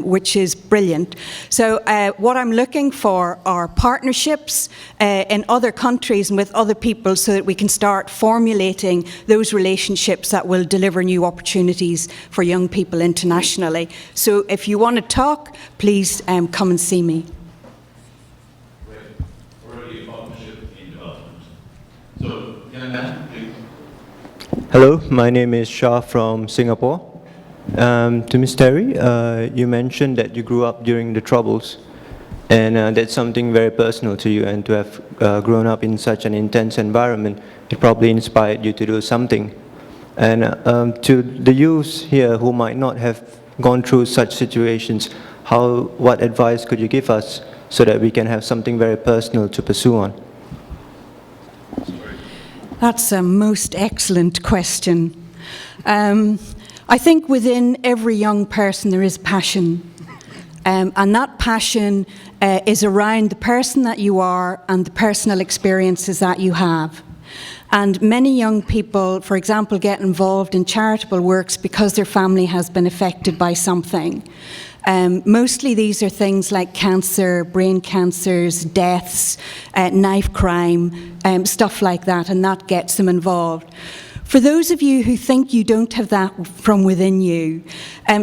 which is brilliant. So what I'm looking for are partnerships in other countries and with other people so that we can start formulating those relationships that will deliver new opportunities for young people internationally. So if you want to talk, please come and see me. Already a partnership in development. So, young man, please. Hello, my name is Shah from Singapore. To Ms. Terry, you mentioned that you grew up during the Troubles, and that's something very personal to you, and to have grown up in such an intense environment, it probably inspired you to do something. And to the youth here who might not have gone through such situations, what advice could you give us so that we can have something very personal to pursue on? That's a most excellent question. I think within every young person there is passion. And that passion is around the person that you are and the personal experiences that you have. And many young people, for example, get involved in charitable works because their family has been affected by something. Mostly these are things like cancer, brain cancers, deaths, knife crime, stuff like that, and that gets them involved. For those of you who think you don't have that from within you,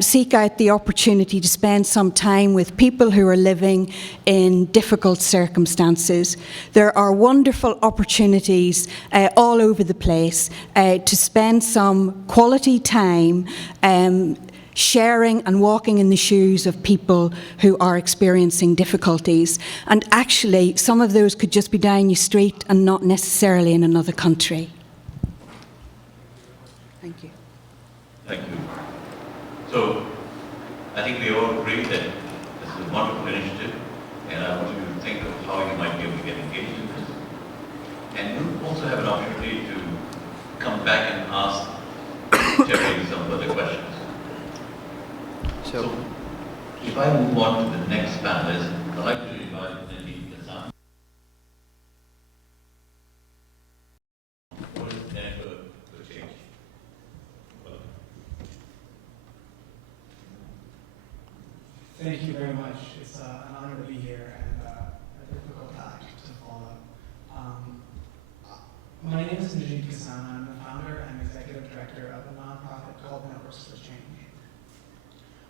seek out the opportunity to spend some time with people who are living in difficult circumstances. There are wonderful opportunities all over the place to spend some quality time sharing and walking in the shoes of people who are experiencing difficulties. And actually, some of those could just be down your street and not necessarily in another country. Thank you. Thank you. So, I think we all agree that this is a wonderful initiative, and I want you to think of how you might be able to get engaged in this. And you also have an opportunity to come back and ask Terry some further questions. So, if I move on to the next panelist, I'd like to invite Nadine Kazan. What is Network for Change? Thank you very much. It's an honor to be here and a difficult act to follow. My name is Nadine Kazan. I'm the founder and executive director of a nonprofit called Networks for Change.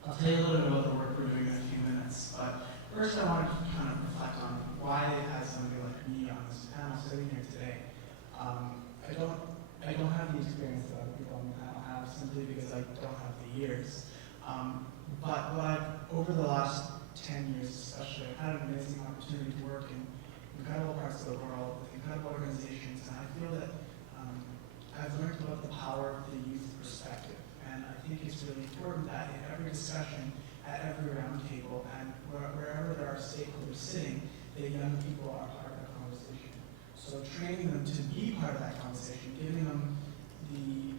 I'll tell you a little bit about the work we're doing in a few minutes, but first I want to kind of reflect on why it has somebody like me on this panel sitting here today. I don't have the experience that other people on the panel have simply because I don't have the years. But what I've, over the last 10 years especially, I've had an amazing opportunity to work in incredible parts of the world with incredible organizations, and I feel that I've learned about the power of the youth perspective. And I think it's really important that in every discussion, at every roundtable, and wherever there are stakeholders sitting, that young people are part of that conversation. So training them to be part of that conversation, giving them the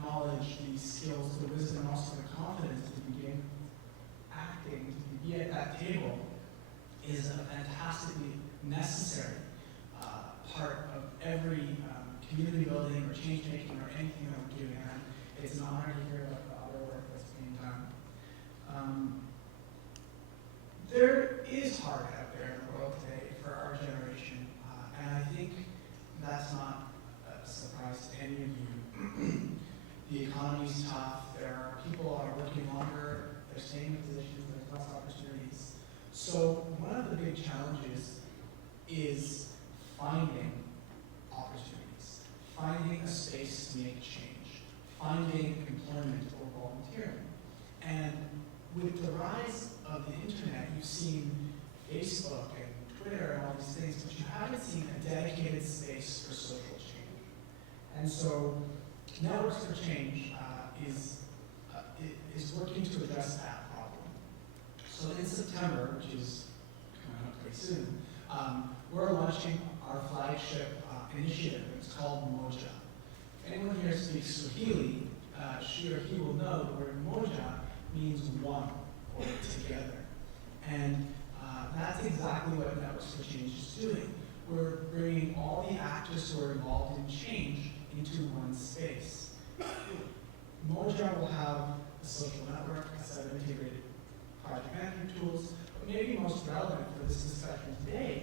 knowledge, the skills, the wisdom, and also the confidence to begin acting, to be at that table, is a fantastically necessary part of every community building or change making or anything that we're doing. And it's an honor to hear about the other work that's being done. There is hard out there in the world today for our generation, and I think that's not a surprise to any of you. The economy's tough, people are working longer, they're staying in positions, there's less opportunities. So one of the big challenges is finding opportunities, finding a space to make change, finding employment or volunteering. And with the rise of the internet, you've seen Facebook and Twitter and all these things, but you haven't seen a dedicated space for social change. And so Networks for Change is working to address that problem. So in September, which is coming up pretty soon, we're launching our flagship initiative. It's called Moja. If anyone here speaks Swahili, she or he will know the word Moja means one or together. And that's exactly what Networks for Change is doing. We're bringing all the actors who are involved in change into one space. Moja will have a social network, a set of integrated project management tools, but maybe most relevant for this discussion today,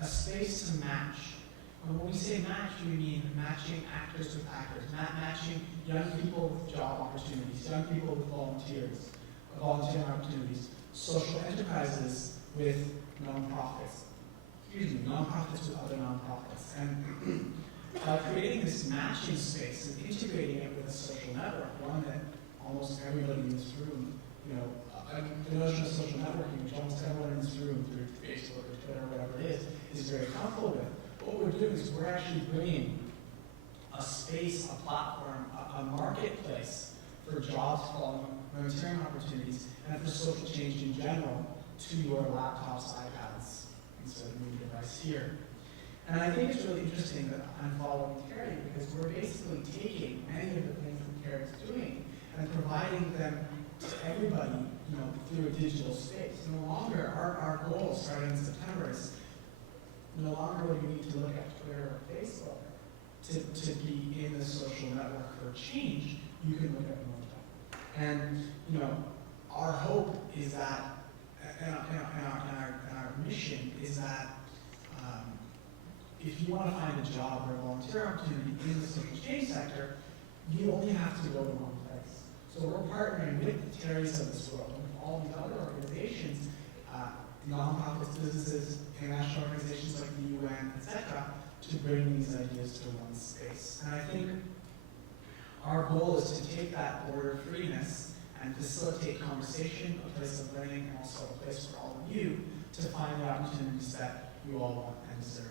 a space to match. And when we say match, we mean matching actors with actors, matching young people with job opportunities, young people with volunteering opportunities, social enterprises with nonprofits, nonprofits with other nonprofits. And by creating this matching space and integrating it with a social network, one that almost everybody in this room, the notion of social networking, which almost everyone in this room through Facebook or Twitter or whatever it is very comfortable with. What we're doing is we're actually bringing a space, a platform, a marketplace for jobs, volunteering opportunities, and for social change in general to your laptops, iPads, instead of moving device here. And I think it's really interesting that I'm following Terry because we're basically taking many of the things that Terry's doing and providing them to everybody, through a digital space. No longer, our goal starting in September is no longer will you need to look at Twitter or Facebook to be in the social network for change. You can look at Moja. And, our hope is that, and our mission is that if you want to find a job or a volunteer opportunity in the social change sector, you only have to go to one place. So we're partnering with the Terrys of this world and with all these other organizations, nonprofits, businesses, international organizations like the UN, etc., to bring these ideas to one space. And I think our goal is to take that border freeness and facilitate conversation, a place of learning, and also a place for all of you to find the opportunities that you all want and deserve.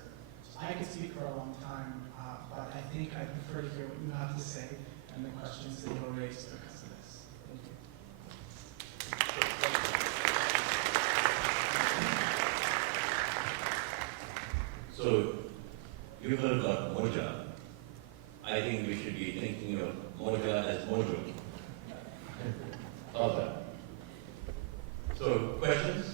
So I could speak for a long time, but I think I prefer to hear what you have to say and the questions that you'll raise because of this. Thank you. So, you heard about Moja. I think we should be thinking of Moja as Mojo. How's that? So, questions?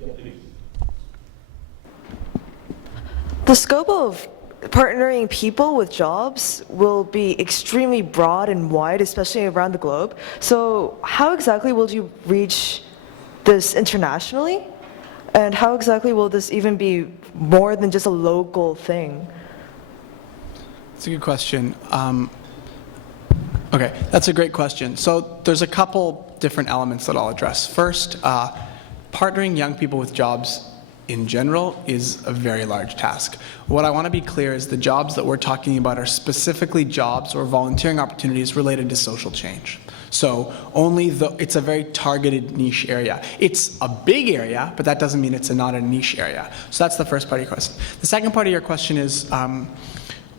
Yeah, please. The scope of partnering people with jobs will be extremely broad and wide, especially around the globe. So how exactly will you reach this internationally? And how exactly will this even be more than just a local thing? That's a good question. Okay, that's a great question. So there's a couple different elements that I'll address. First, partnering young people with jobs in general is a very large task. What I want to be clear is the jobs that we're talking about are specifically jobs or volunteering opportunities related to social change. So it's a very targeted niche area. It's a big area, but that doesn't mean it's not a niche area. So that's the first part of your question. The second part of your question is,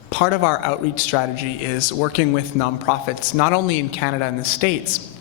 part of our outreach strategy is working with nonprofits, not only in Canada and the States,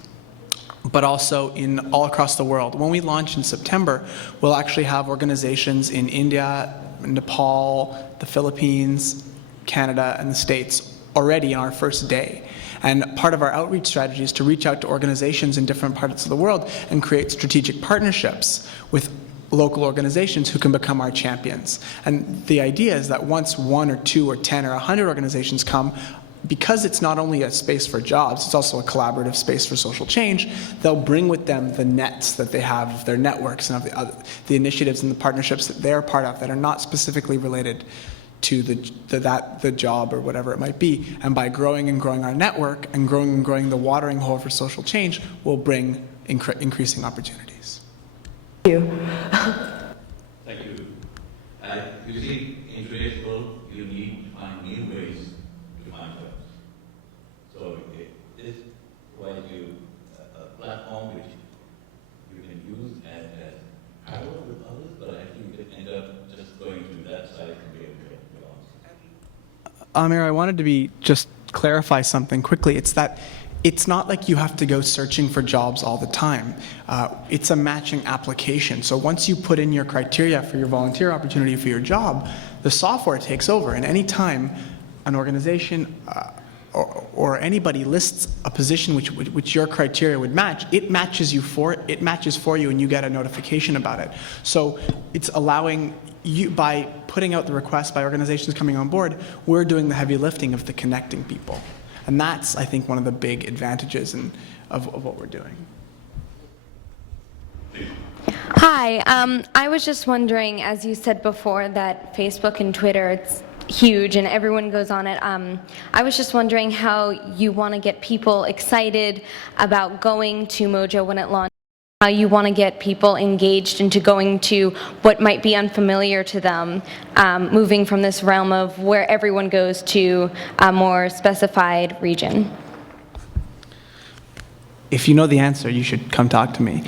but also in all across the world. When we launch in September, we'll actually have organizations in India, Nepal, the Philippines, Canada, and the States already on our first day. And part of our outreach strategy is to reach out to organizations in different parts of the world and create strategic partnerships with local organizations who can become our champions. And the idea is that once 1 or 2 or 10 or 100 organizations come, because it's not only a space for jobs, it's also a collaborative space for social change, they'll bring with them the nets that they have of their networks and of the initiatives and the partnerships that they're part of that are not specifically related to the job or whatever it might be. And by growing and growing our network and growing the watering hole for social change, we'll bring increasing opportunities. Thank you. Thank you. You see, in today's world, you need to find new ways to find jobs. So this provides you a platform which you can use as parallel with others, but actually you can end up just going to that side and be able to belong. Amir, I wanted to just clarify something quickly. It's that it's not like you have to go searching for jobs all the time. It's a matching application. So once you put in your criteria for your volunteer opportunity for your job, the software takes over. And any time an organization or anybody lists a position which your criteria would match, it matches for you and you get a notification about it. So it's allowing you, by putting out the request by organizations coming on board, we're doing the heavy lifting of the connecting people. And that's, I think, one of the big advantages of what we're doing. Hi, I was just wondering, as you said before, that Facebook and Twitter, it's huge and everyone goes on it. I was just wondering how you want to get people excited about going to Moja when it launches, how you want to get people engaged into going to what might be unfamiliar to them, moving from this realm of where everyone goes to a more specified region. If you know the answer, you should come talk to me.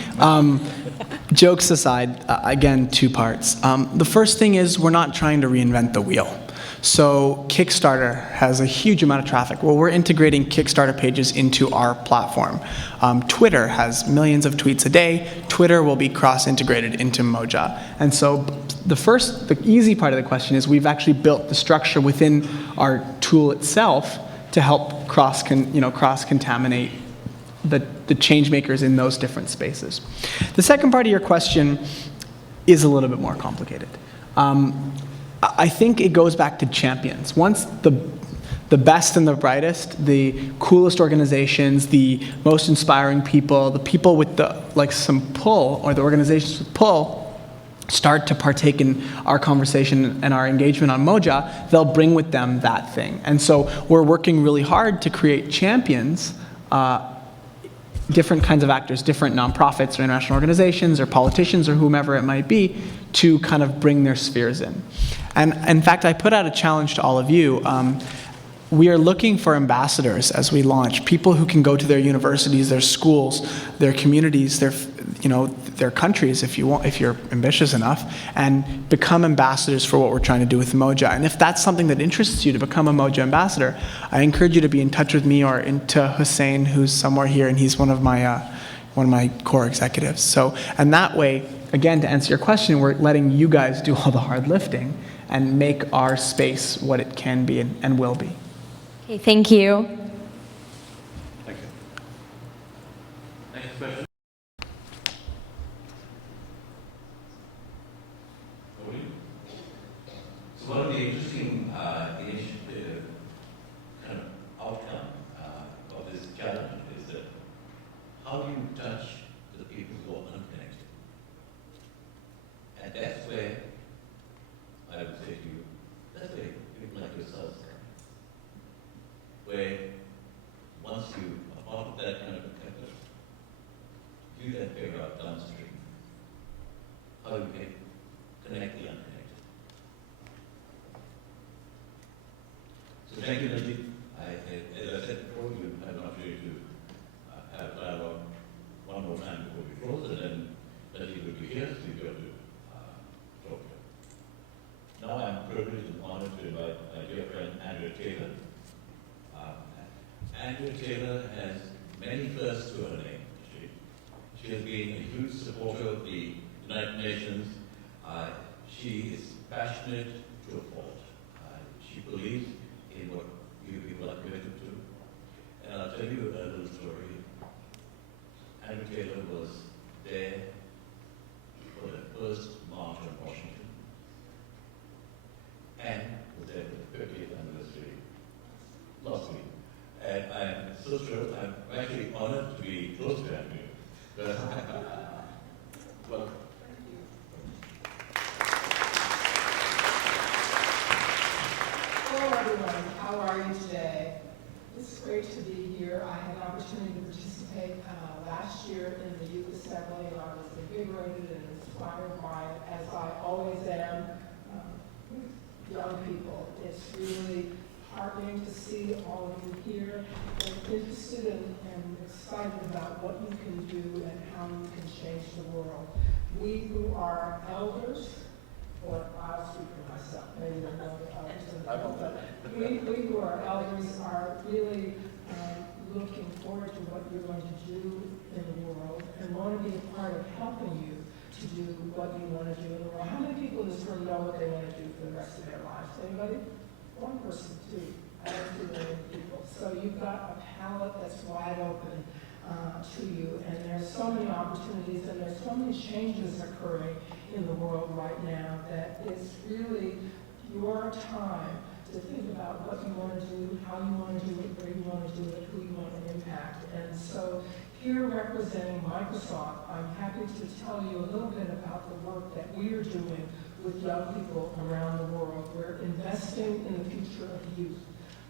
Jokes aside, again, 2 parts. The first thing is we're not trying to reinvent the wheel. So Kickstarter has a huge amount of traffic. Well, we're integrating Kickstarter pages into our platform. Twitter has millions of tweets a day. Twitter will be cross-integrated into Moja. And so the easy part of the question is we've actually built the structure within our tool itself to help cross-contaminate the change makers in those different spaces. The second part of your question is a little bit more complicated. I think it goes back to champions. Once the best and the brightest, the coolest organizations, the most inspiring people, the people with some pull, or the organizations with pull, start to partake in our conversation and our engagement on Moja, they'll bring with them that thing. And so we're working really hard to create champions, different kinds of actors, different nonprofits or international organizations or politicians or whomever it might be, to kind of bring their spheres in. And in fact, I put out a challenge to all of you. We are looking for ambassadors as we launch, people who can go to their universities, their schools, their communities, their countries, if you're ambitious enough, and become ambassadors for what we're trying to do with Moja. And if that's something that interests you, to become a Moja ambassador, I encourage you to be in touch with me or to Hussein, who's somewhere here, and he's one of my core executives. So, and that way, again, to answer your question, we're letting you guys do all the hard lifting and make our space what it can be and will be. Okay, thank you. Thank you. Next question. So one of the interesting initiative, kind of outcome of this challenge is that how do you touch the people who are unconnected? And that's where I would say to you, that's where people like yourselves come. Where once you are part of that kind of a capital, you then figure out downstream how you can connect the unconnected. So thank you, Najib. As I said before, you have an opportunity to have dialogue one more time before we close, and then Najib will be here, so you'll be able to talk to him. Now I'm privileged and honored to invite my dear friend Andrea Taylor. Andrea Taylor has many firsts to her name. She has been a huge supporter of the United Nations. She is passionate to a fault. She believes in what you people are committed to. And I'll tell you a little story. Andrea Taylor was there for the first march on Washington and was there for the 50th anniversary last week. And I'm so thrilled. I'm actually honored to be close to Andrea. Welcome. Hello, everyone. How are you today? It's great to be here. I had an opportunity to participate last year in the Youth Assembly, and I was invigorated and inspired by it, as I always am, with young people. It's really heartening to see all of you here and interested and excited about what you can do and how you can change the world. We who are elders, or I'll speak for myself, maybe there are no elders in the room, but we who are elders are really looking forward to what you're going to do in the world and want to be a part of helping you to do what you want to do in the world. How many people in this room know what they want to do for the rest of their lives? Anybody? One person, two. I don't see many people. So you've got a palette that's wide open to you, and there's so many opportunities, and there's so many changes occurring in the world right now that it's really your time to think about what you want to do, how you want to do it, where you want to do it, who you want to impact. And so here representing Microsoft, I'm happy to tell you a little bit about the work that we are doing with young people around the world. We're investing in the future of youth.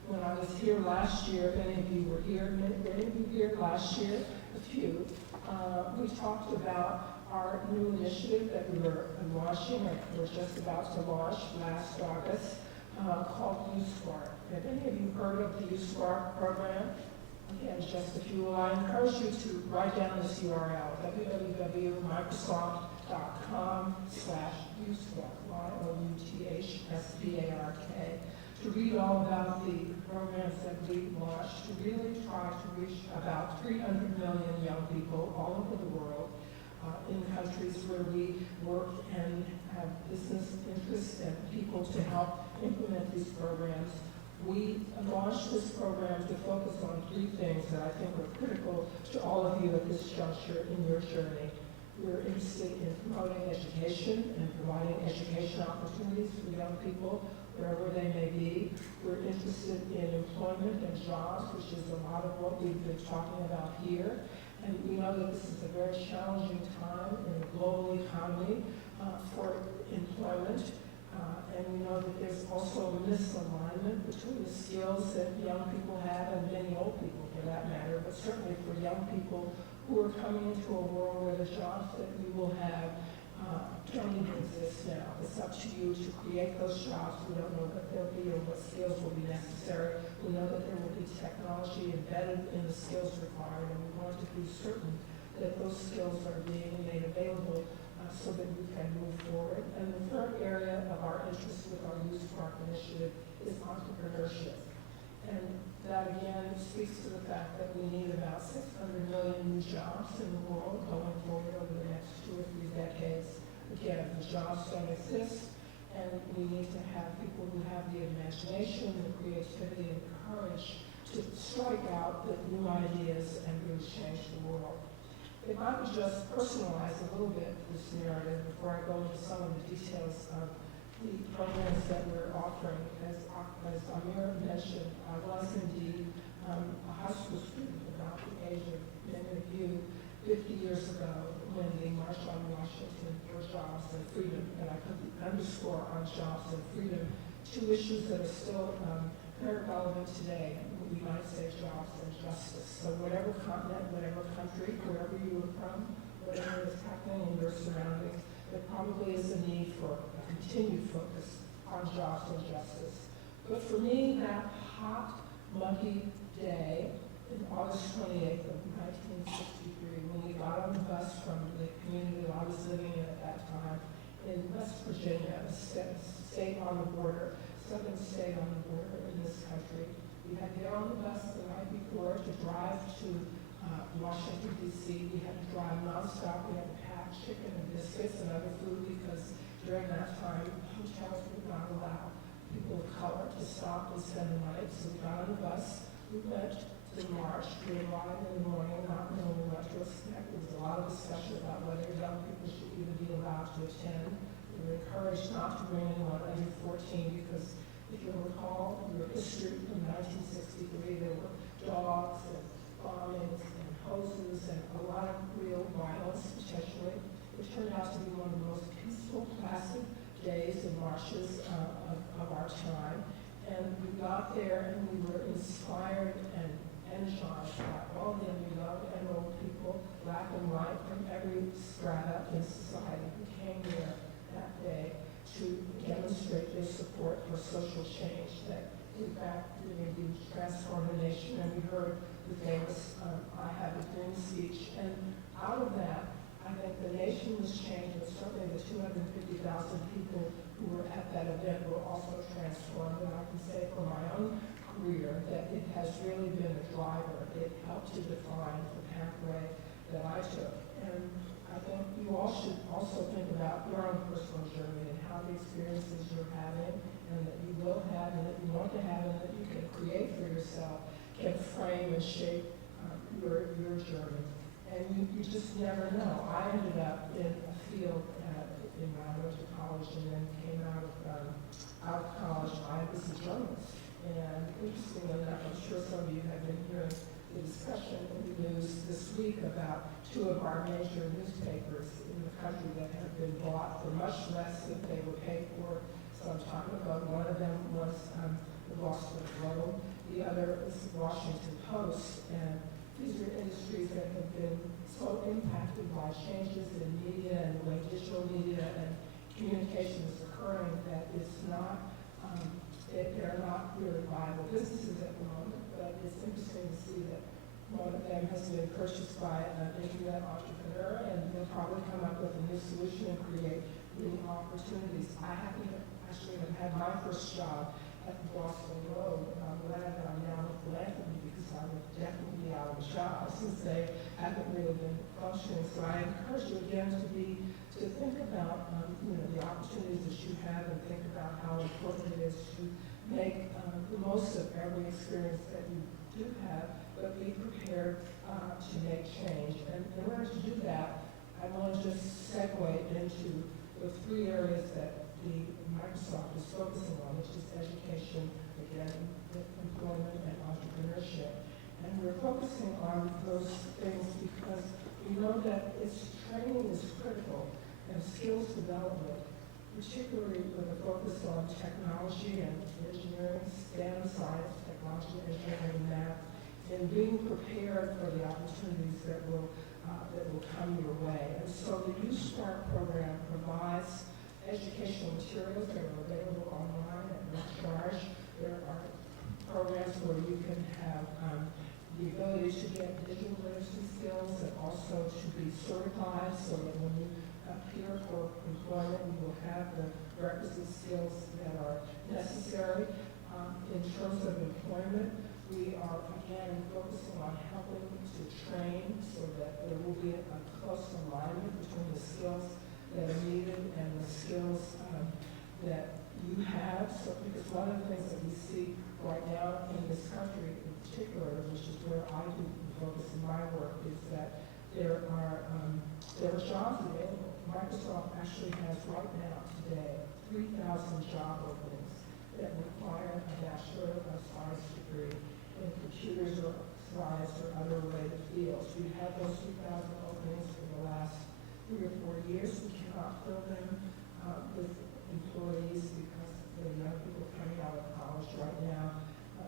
When I was here last year, if any of you were here, many of you here last year, a few, we talked about our new initiative that we were launching, or we're just about to launch last August, called YouthSpark. Have any of you heard of the YouthSpark program? Again, just a few. Well, I encourage you to write down this URL, www.microsoft.com/YouthSpark, YOUTHSBARK, to read all about the programs that we launched, to really try to reach about 300 million young people all over the world, in countries where we work and have business interests and people to help implement these programs. We launched this program to focus on three things that I think are critical to all of you at this juncture in your journey. We're interested in promoting education and providing education opportunities for young people. wherever they may be. We're interested in employment and jobs, which is a lot of what we've been talking about here. And we know that this is a very challenging time in the global economy for employment. And we know that there's also a misalignment between the skills that young people have and many old people for that matter, but certainly for young people who are coming into a world where the jobs that we will have don't even exist now. It's up to you to create those jobs. We don't know what they'll be or what skills will be necessary. We know that there will be technology embedded in the skills required, and we want to be certain that those skills are being made available so that we can move forward. And the third area of our interest with our Youth Spark initiative is entrepreneurship. And that again speaks to the fact that we need about 600 million new jobs in the world going forward over the next 2 or 3 decades. Again, the jobs don't exist, and we need to have people who have the imagination, the creativity, and courage to strike out with new ideas and really change the world. If I would just personalize a little bit this narrative before I go into some of the details of the programs that we're offering, as Amir mentioned, I was indeed a high school student about the age of many of you 50 years ago when the March on Washington for Jobs and Freedom, and I could underscore on jobs and freedom, 2 issues that are still very relevant today. We might say jobs and justice. So whatever continent, whatever country, wherever you are from, whatever is happening in your surroundings, there probably is a need for a continued focus on jobs and justice. But for me, that hot, muggy day, August 28th of 1963, when we got on the bus from the community that I was living in at that time in West Virginia, a state on the border, southern state on the border in this country. We had to get on the bus the night before to drive to Washington, D.C. We had to drive nonstop. We had to pack chicken and biscuits and other food because during that time, hotels would not allow people of color to stop and spend the night. So we got on the bus. We went to the march. We arrived in the morning, not knowing what to expect. There was a lot of discussion about whether young people should even be allowed to attend. We were encouraged not to bring anyone under 14 because if you recall your history from 1963, there were dogs and bombings and hoses and a lot of real violence potentially. It turned out to be one of the most peaceful, placid days and marches of our time. And we got there and we were inspired and energized by all the young and old people, black and white, from every strata in society who came there that day to demonstrate their support for social change that, in fact, really did transform the nation. And we heard the famous I Have a Dream speech. And out of that, I think the nation was changed, but certainly the 250,000 people who were at that event were also transformed. And I can say for my own career that it has really been a driver. It helped to define the pathway that I took. And I think you all should also think about your own personal journey and how the experiences you're having and that you will have and that you want to have and that you can create for yourself can frame and shape your journey. And you just never know. I ended up in a field in when I went to college and then came out of college. I was a journalist. And interestingly enough, I'm sure some of you have been hearing the discussion in the news this week about 2 of our major newspapers in the country that have been bought for much less than they were paid for some time ago. One of them was the Boston Globe. The other is the Washington Post. And these are industries that have been so impacted by changes in media and the way digital media and communication is occurring that it's not, they're not really viable businesses at the moment. But it's interesting to see that one of them has been purchased by an internet entrepreneur, and they'll probably come up with a new solution and create new opportunities. I happen to actually have had my first job at the Boston Globe. I'm glad that I'm now with philanthropy because I would definitely be out of a job since they haven't really been functioning. So I encourage you again to think about the opportunities that you have and think about how important it is to make the most of every experience that you do have, but be prepared to make change. And in order to do that, I want to just segue into the 3 areas that Microsoft is focusing on, which is education, again, employment and entrepreneurship. And we're focusing on those things because we know that training is critical and skills development, particularly with a focus on technology and engineering, STEM, science, technology, engineering, and math, and being prepared for the opportunities that will come your way. And so the U-Spark program provides educational materials that are available online at no charge. There are programs where you can have the ability to get digital literacy skills and also to be certified so that when you appear for employment, you will have the requisite skills that are necessary. In terms of employment, we are again focusing on helping to train so that there will be a close alignment between the skills that are needed and the skills that you have. So, because one of the things that we see right now in this country in particular, which is where I do focus in my work, is that there are jobs available. Microsoft actually has right now today 3,000 job openings that require a Bachelor of Science degree in computers or science or other related fields. We've had those 2,000 openings for the last 3 or 4 years. We cannot fill them with employees because the young people coming out of college right now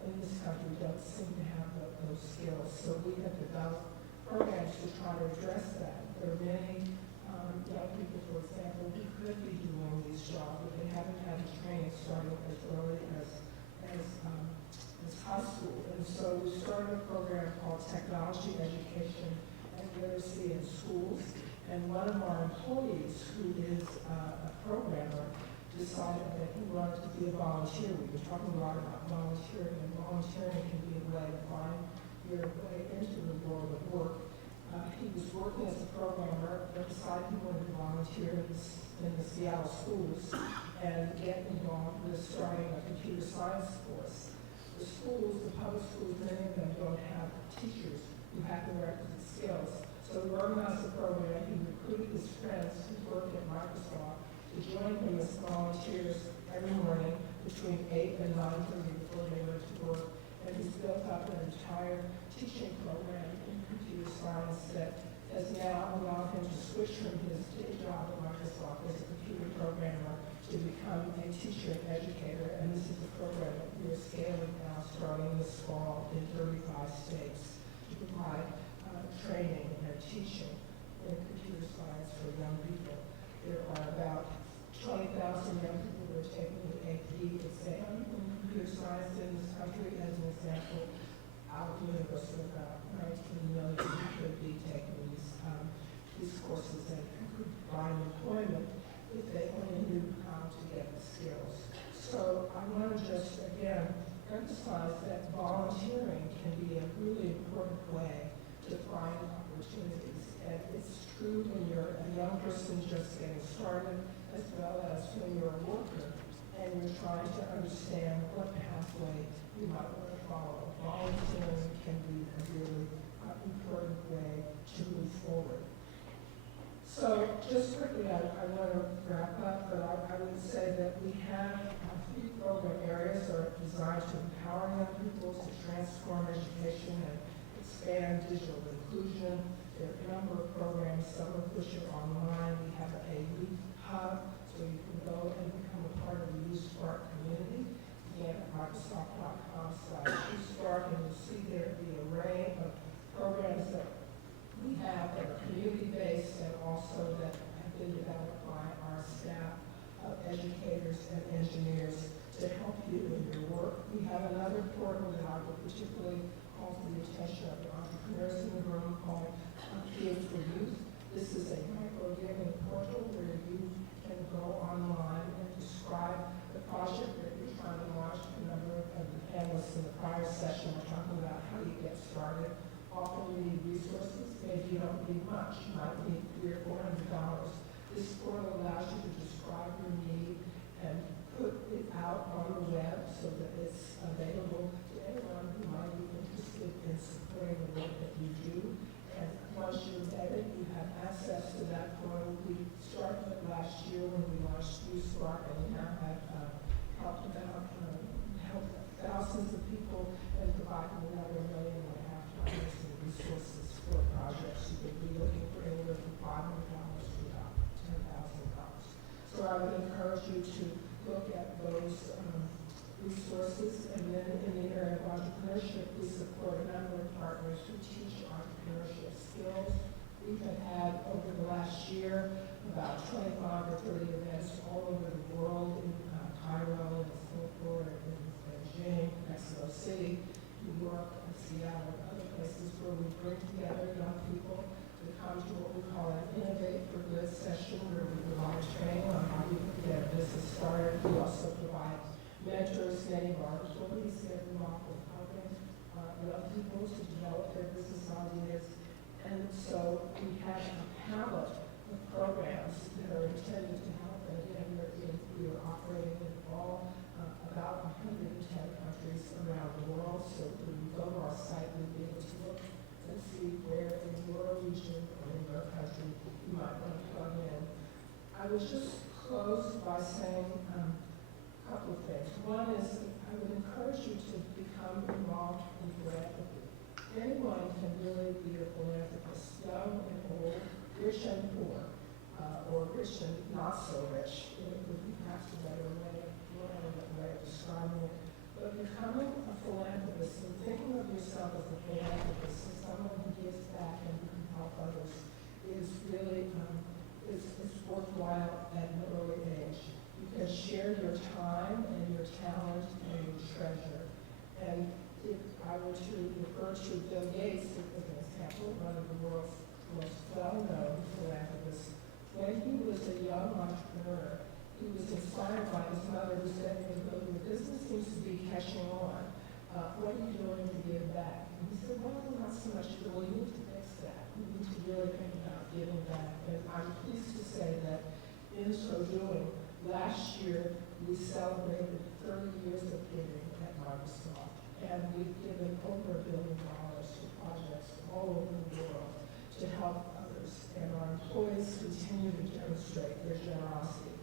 in this country don't seem to have those skills. So we have developed programs to try to address that. There are many young people, for example, who could be doing these jobs, but they haven't had the training starting as early as high school. And so we started a program called Technology Education and Literacy in Schools. And one of our employees, who is a programmer, decided that he wanted to be a volunteer. We've been talking a lot about volunteering, and volunteering can be a way to find your way into the world of work. He was working as a programmer, but decided he wanted to volunteer in the Seattle schools and get involved with starting a computer science course. The schools, the public schools, many of them don't have teachers who have the requisite skills. So we organized a program. He recruited his friends who worked at Microsoft to join him as volunteers every morning between 8 and 9:30 before they went to work. And he's built up an entire teaching program in computer science that has now allowed him to switch from his day job at Microsoft as a computer programmer to become a teacher and educator. And this is a program that we are scaling now, starting this fall in 35 states to provide training and teaching in computer science for young people. There are about 20,000 young people who are taking the AP exam in computer science in this country. As an example, out of the University, about 19 million could be taking these courses and could find employment if they only knew how to get the skills. So I want to just, again, emphasize that volunteering can be a really important way to find opportunities. And it's true when you're a young person just getting started, as well as when you're a worker and you're trying to understand what pathway you might want to follow. Volunteering can be a really important way to move forward. So just quickly, I want to wrap up, but I would say that we have 3 program areas that are designed to empower young people to transform education and expand digital inclusion. There are a number of programs, some of which are online. We have a youth hub, so you can go and become a part of the U-Spark community. Again, at Microsoft.com/U-Spark, and you'll see there the array of programs that we have that are community-based and also that have been developed by our staff of educators and engineers to help you in your work. We have another portal that I would particularly call to the attention of the entrepreneurs in the room called Field for Youth. This is a micro-giving portal where you can go online and describe the project that you're trying to launch. A number of the panelists in the prior session were talking about how you get started. Often you need resources. Maybe you don't need much. You might need $300 or $400. This portal allows you to describe your need and put it out on the web so that it's available to anyone who might be interested in supporting the work that you do. And once you're vetted, you have access to that portal. We started it last year when we launched U-Spark, and we partners who teach entrepreneurship skills. We have had, over the last year, about 25 or 30 events all over the world, in Cairo, in Singapore, in Beijing, Mexico City, New York, and Seattle, and other places where we bring together young people to come to what we call an Innovate for Good session, where we provide training on how you can get a business started. We also provide mentors. Many of our employees get involved with helping young people to develop their business ideas. And so we have a palette of programs that are intended to help. And again, we are operating in all about 110 countries around the world. So when you go to our site, you'll be able to look and see where in your region or in your country you might want to plug in. I would just close by saying a couple of things. One is I would encourage you to become involved in philanthropy. Anyone can really be a philanthropist, young and old, rich and poor, or rich and not so rich. It would be perhaps a better way of describing it. But becoming a philanthropist and thinking of yourself as a philanthropist, as someone who gives back and who can help others, is really is worthwhile at an early age. You can share your time and your talent and your treasure. And if I were to refer to Bill Gates as an example, one of the world's most well-known philanthropists, when he was a young entrepreneur, he was inspired by his mother, who said, "Your business seems to be catching on. What are you doing to give back?" And he said, "Well, not so much. Well, you need to fix that. You need to really think about giving back." And I'm pleased to say that in so doing, last year we celebrated 30 years of giving at Microsoft. And we've given over $1 billion to projects all over the world to help others. And our employees continue to demonstrate their generosity.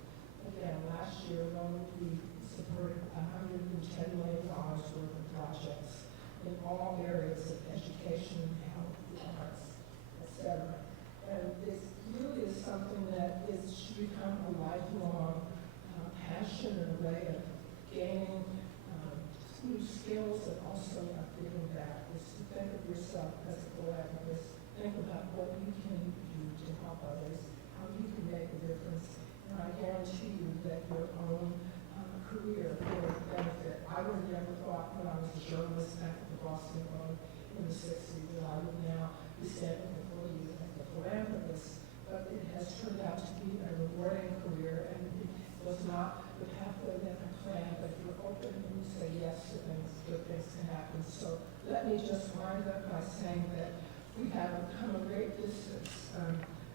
Again, last year alone, we supported $110 million worth of projects in all areas of education, health, arts, etc. And this really is something that should become a lifelong passion and a way of gaining new skills and also of giving back. Is to think of yourself as a philanthropist, think about what you can do to help others, how you can make a difference. And I guarantee you that your own career will benefit. I would have never thought when I was a journalist back at the Boston Globe in the 60s that I would now be standing before you as a philanthropist. But it has turned out to be a rewarding career, and it was not the pathway that I planned, but you're open and you say yes to things, good things can happen. So let me just wind up by saying that we have come a great distance,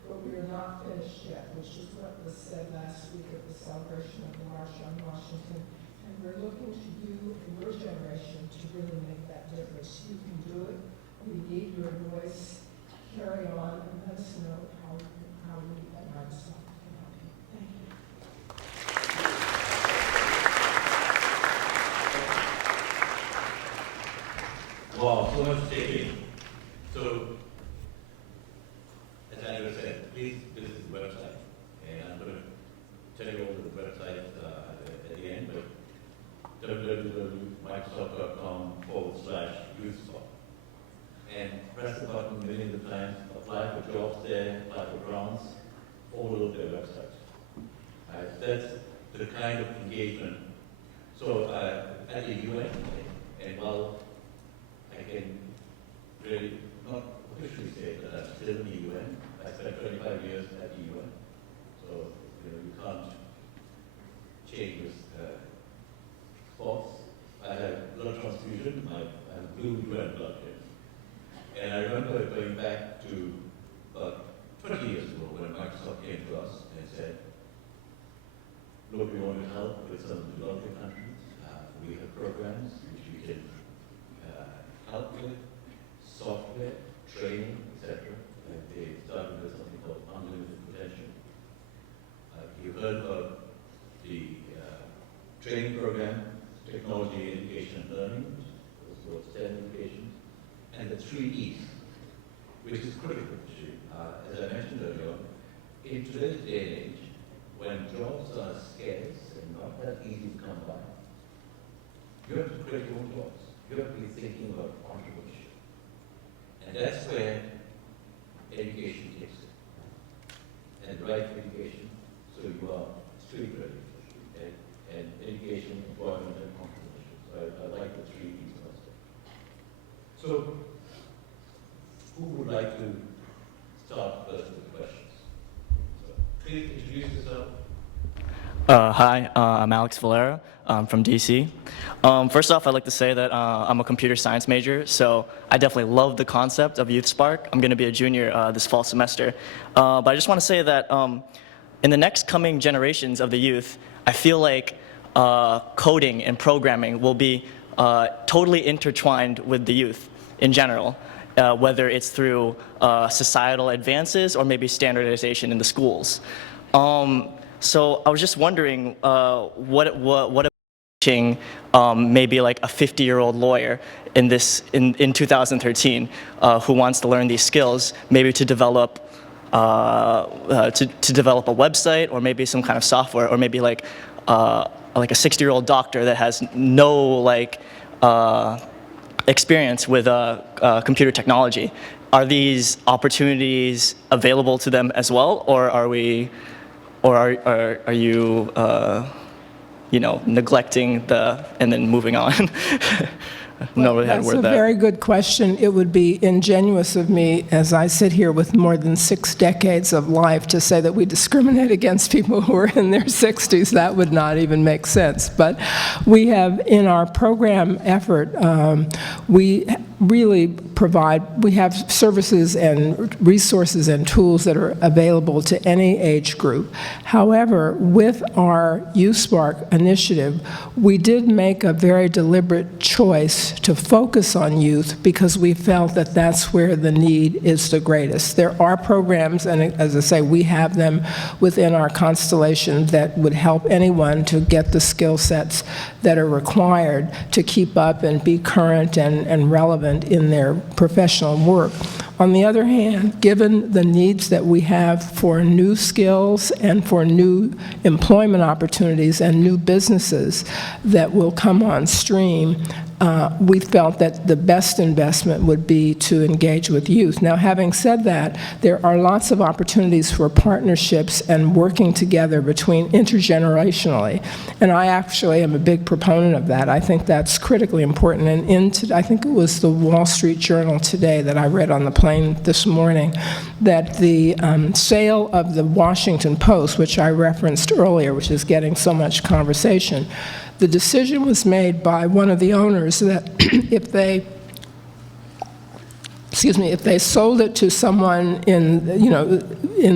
but we are not finished yet, which is what was said last week at the celebration of the March on Washington. And we're looking to you and your generation to really make that difference. You can do it. We need your voice. Carry on and let us know how we at Microsoft can help you. Thank you. Wow, so much taking. So, as Andrew said, please visit the website. And I'm going to tell you over the website at the end, but www.microsoft.com/youthspot. And press the button millions of times, apply for jobs there, apply for grants, all over their website. That's the kind of engagement. So at the UN, and while I can really not officially say that I'm still in the UN, I spent 25 years at the UN. So you can't change with sports. I have blood transfusion, I have blue red blood here. And I remember going back to about 20 years ago when Microsoft came to us and said, look, we want to help with some of the developing countries. We have programs which we can help with, software, training, etc. And they started with something called Unlimited Potential. You heard about the training program, Technology, Education, and Learning, those 10 educations, and the 3 E's, which is critical. As I mentioned earlier, in today's day and age, when jobs are scarce and not that easy to come by, you have to create your own jobs. You have to be thinking about entrepreneurship. education takes it. And the right to education, so you are street ready, and education, employment, and compensation. So I like the three E's also. So, who would like to start first with questions? So, please introduce yourself. Hi, I'm Alex Valera from DC. First off, I'd like to say that I'm a computer science major, so I definitely love the concept of Youth Spark. I'm going to be a junior this fall semester. But I just want to say that in the next coming generations of the youth, I feel like coding and programming will be totally intertwined with the youth in general, whether it's through societal advances or maybe standardization in the schools. So I was just wondering what teaching maybe like a 50-year-old lawyer in 2013 who wants to learn these skills, maybe to develop to develop a website or maybe some kind of software, or maybe like a 60-year-old doctor that has no experience with computer technology. Are these opportunities available to them as well, or are you neglecting and then moving on? No, really That's a very good question. It would be ingenuous of me, as I sit here with more than 6 decades of life, to say that we discriminate against people who are in their 60s. That would not even make sense. But we have, in our program effort, we really we have services and resources and tools that are available to any age group. However, with our Youth Spark initiative, we did make a very deliberate choice to focus on youth because we felt that that's where the need is the greatest. There are programs, and as I say, we have them within our constellation that would help anyone to get the skill sets that are required to keep up and be current and relevant in their professional work. On the other hand, given the needs that we have for new skills and for new employment opportunities and new businesses that will come on stream, we felt that the best investment would be to engage with youth. Now, having said that, there are lots of opportunities for partnerships and working together between intergenerationally, and I actually am a big proponent of that. I think that's critically important, and I think it was the Wall Street Journal today that I read on the plane this morning that the sale of the Washington Post, which I referenced earlier, which is getting so much conversation, the decision was made by one of the owners that if they sold it to someone in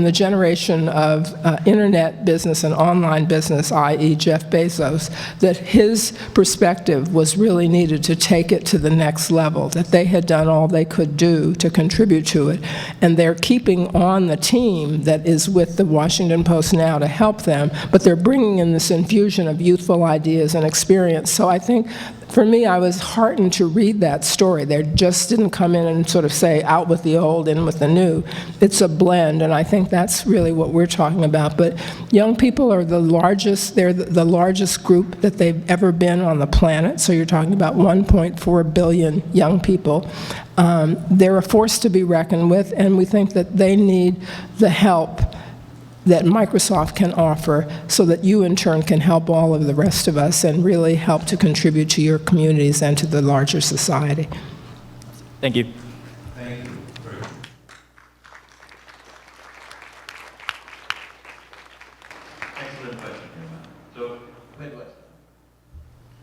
the generation of internet business and online business, i.e. Jeff Bezos, that his perspective was really needed to take it to the next level, that they had done all they could do to contribute to it, and they're keeping on the team that is with the Washington Post now to help them, but they're bringing in this infusion of youthful ideas and experience. So I think, for me, I was heartened to read that story. They just didn't come in and sort of say, out with the old, in with the new. It's a blend, and I think that's really what we're talking about. But young people are they're the largest group that they've ever been on the planet. So you're talking about 1.4 billion young people. They're a force to be reckoned with, and we think that they need the help that Microsoft can offer so that you in turn can help all of the rest of us and really help to contribute to your communities and to the larger society. Thank you. Thank you. Excellent question. So,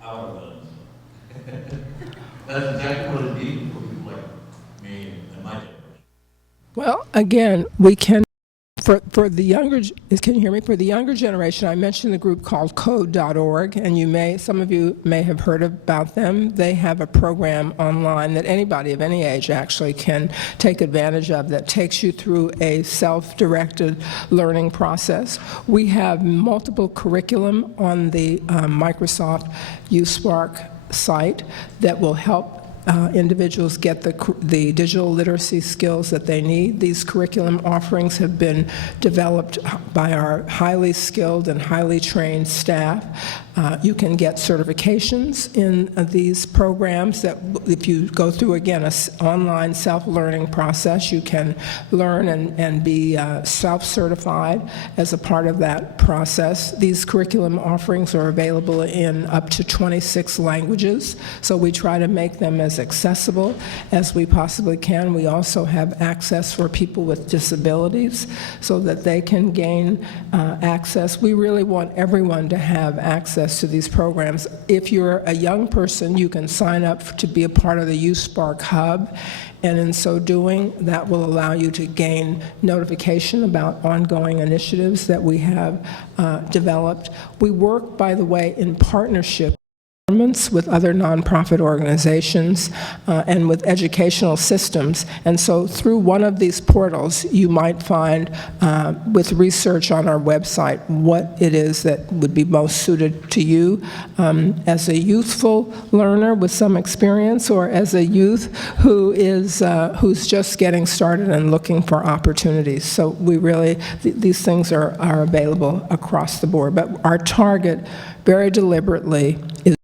our learners. That's exactly what it means for people like me and my generation. Well, again, we can. For the younger, can you hear me? For the younger generation, I mentioned the group called Code.org, and some of you may have heard about them. They have a program online that anybody of any age actually can take advantage of that takes you through a self-directed learning process. We have multiple curriculum on the Microsoft Youth Spark site that will help individuals get the digital literacy skills that they need. These curriculum offerings have been developed by our highly skilled and highly trained staff. You can get certifications in these programs that if you go through, again, an online self-learning process, you can learn and be self-certified as a part of that process. These curriculum offerings are available in up to 26 languages, so we try to make them as accessible as we possibly can. We also have access for people with disabilities so that they can gain access. We really want everyone to have access to these programs. If you're a young person, you can sign up to be a part of the YouthSpark Hub, and in so doing, that will allow you to gain notification about ongoing initiatives that we have developed. We work, by the way, in partnership with other nonprofit organizations and with educational systems. And so through one of these portals, you might find, with research on our website, what it is that would be most suited to you as a youthful learner with some experience, or as a youth who is who's just getting started and looking for opportunities. So we really, these things are available across the board. But our target, very deliberately, is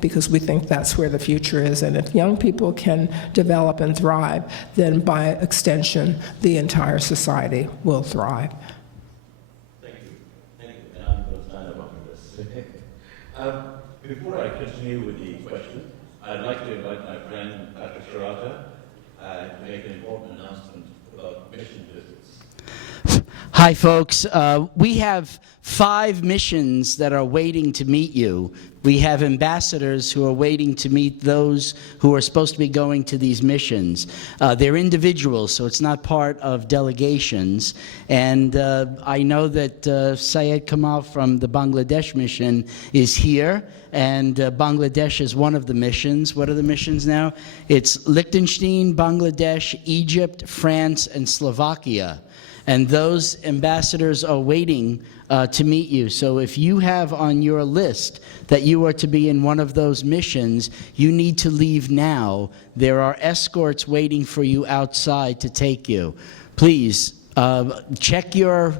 because we think that's where the future is. And if young people can develop and thrive, then by extension, the entire society will thrive. Thank you. Thank you. And I'm going to stand up after this. Before I continue with the question, I'd like to invite my friend Patrick Shirata to make an important announcement about mission visits. Hi, folks. We have 5 missions that are waiting to meet you. We have ambassadors who are waiting to meet those who are supposed to be going to these missions. They're individuals, so it's not part of delegations. And I know that Syed Kamal from the Bangladesh mission is here, and Bangladesh is one of the missions. What are the missions now? It's Liechtenstein, Bangladesh, Egypt, France, and Slovakia. And those ambassadors are waiting to meet you. So if you have on your list that you are to be in one of those missions, you need to leave now. There are escorts waiting for you outside to take you. Please, check your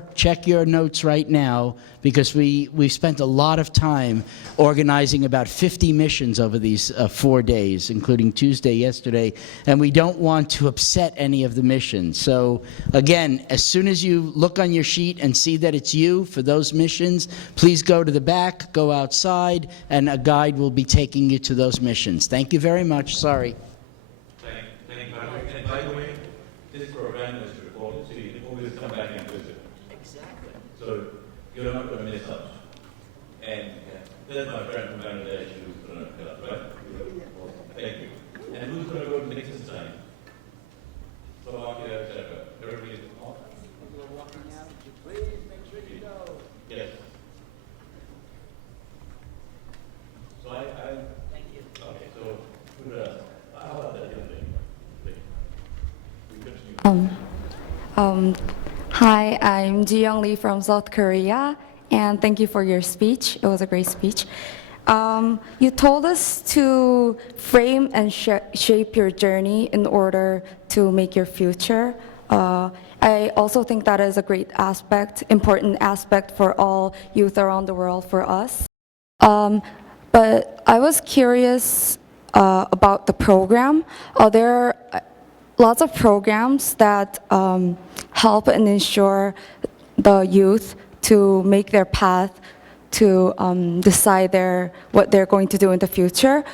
notes right now, because we've spent a lot of time organizing about 50 missions over these 4 days, including Tuesday, yesterday, and we don't want to upset any of the missions. So again, as soon as you look on your sheet and see that it's you for those missions, please go to the back, go outside, and a guide will be taking you to those missions. Thank you very much. Sorry. Thank you, Patrick. And by the way, this program is recorded, so you can always come back and visit. Exactly. So you're not going to miss out. And there's my friend from Bangladesh who's going to help, right? Thank you. And who's going to go to Liechtenstein? Slovakia, etc. Everybody is off? Please make sure you go. Yes. So thank you. Okay, so who does? How about that young lady? Hi, I'm Ji-young Lee from South Korea, and thank you for your speech. It was a great speech. You told us to frame and shape your journey in order to make your future. I also think that is a great aspect, important aspect for all youth around the world, for us. But I was curious about the program. There are lots of programs that help and ensure the youth to make their path, to decide what they're going to do in the future.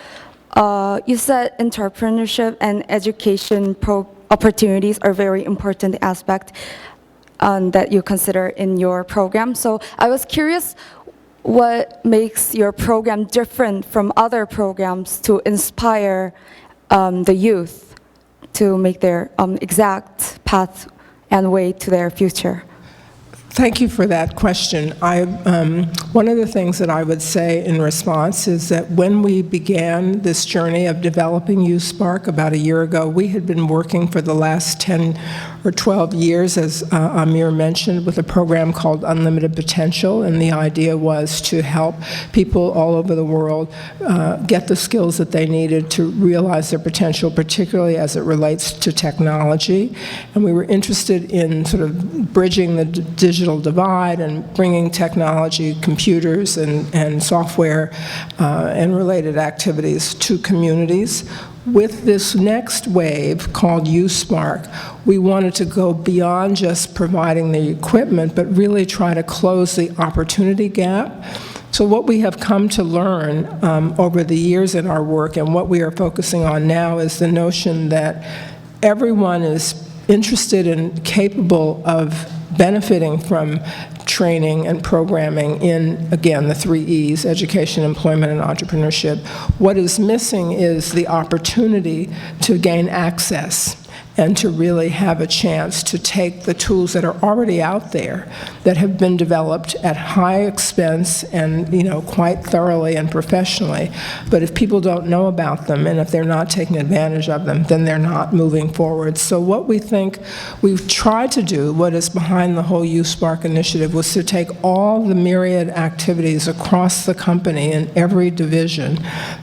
You said entrepreneurship and education opportunities are very important aspect that you consider in your program. So I was curious, what makes your program different from other programs to inspire the youth to make their exact path and way to their future? Thank you for that question. One of the things that I would say in response is that when we began this journey of developing YouthSpark about a year ago, we had been working for the last 10 or 12 years, as Amir mentioned, with a program called Unlimited Potential, and the idea was to help people all over the world get the skills that they needed to realize their potential, particularly as it relates to technology. And we were interested in sort of bridging the digital divide and bringing technology, computers, and software and related activities to communities. With this next wave called YouthSpark, we wanted to go beyond just providing the equipment, but really try to close the opportunity gap. So what we have come to learn over the years in our work, and what we are focusing on now, is the notion that everyone is interested and capable of benefiting from training and programming in, again, the 3 E's, education, employment, and entrepreneurship. What is missing is the opportunity to gain access and to really have a chance to take the tools that are already out there that have been developed at high expense and, quite thoroughly and professionally. But if people don't know about them and if they're not taking advantage of them, then they're not moving forward. So what we think we've tried to do, what is behind the whole YouthSpark initiative, was to take all the myriad activities across the company in every division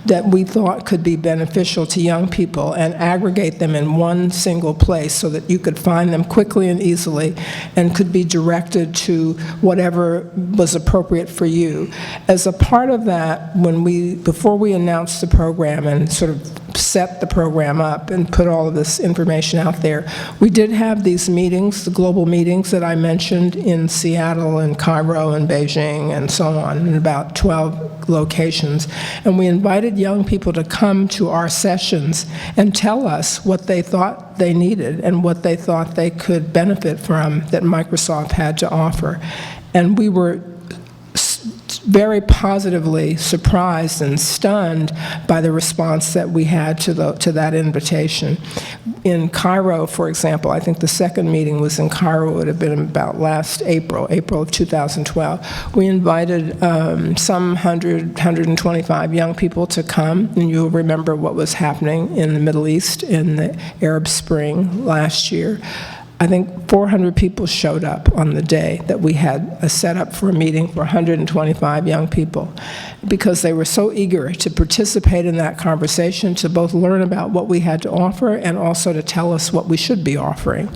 that we thought could be beneficial to young people and aggregate them in one single place so that you could find them quickly and easily and could be directed to whatever was appropriate for you. As a part of that, before we announced the program and sort of set the program up and put all of this information out there, we did have these meetings, the global meetings that I mentioned in Seattle and Cairo and Beijing and so on, in about 12 locations. And we invited young people to come to our sessions and tell us what they thought they needed and what they thought they could benefit from that Microsoft had to offer. And we were very positively surprised and stunned by the response that we had to that invitation. In Cairo, for example, I think the second meeting was in Cairo. It would have been about last April of 2012. We invited some 125 young people to come, and you'll remember what was happening in the Middle East in the Arab Spring last year. I think 400 people showed up on the day that we had a set up for a meeting for 125 young people, because they were so eager to participate in that conversation, to both learn about what we had to offer and also to tell us what we should be offering.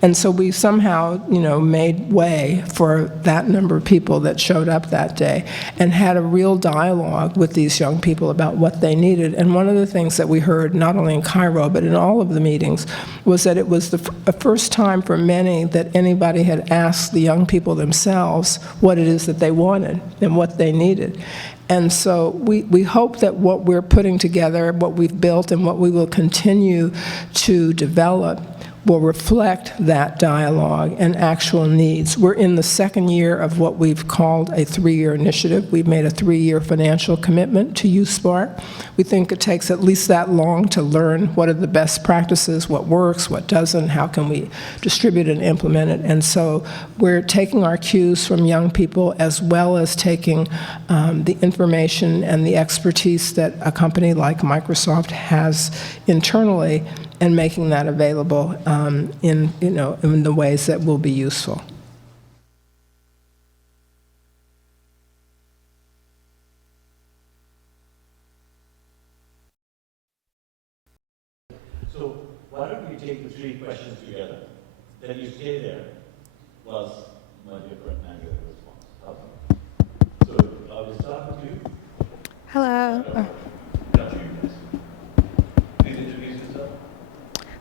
And so we somehow, made way for that number of people that showed up that day and had a real dialogue with these young people about what they needed. And one of the things that we heard, not only in Cairo, but in all of the meetings, was that it was the first time for many that anybody had asked the young people themselves what it is that they wanted and what they needed. And so we hope that what we're putting together, what we've built, and what we will continue to develop will reflect that dialogue and actual needs. We're in the second year of what we've called a 3-year initiative. We've made a 3-year financial commitment to YouthSpark. We think it takes at least that long to learn what are the best practices, what works, what doesn't, how can we distribute and implement it. And so we're taking our cues from young people, as well as taking the information and the expertise that a company like Microsoft has internally, and making that available in the ways that will be useful. So why don't we take the 3 questions together, then you stay there, plus my dear friend Andrew response. So I will start with you. Hello.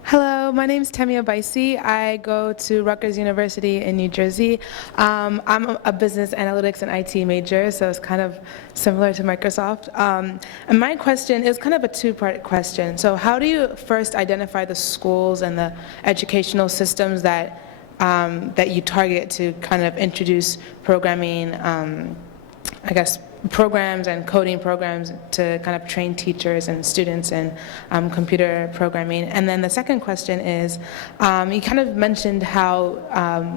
Hello, my name is Temia Baisi. I go to Rutgers University in New Jersey. I'm a business analytics and IT major, so it's kind of similar to Microsoft. And my question is kind of a 2-part question. So how do you first identify the schools and the educational systems that you target to kind of introduce programming, programs and coding programs to kind of train teachers and students in computer programming? And then the second question is, you kind of mentioned how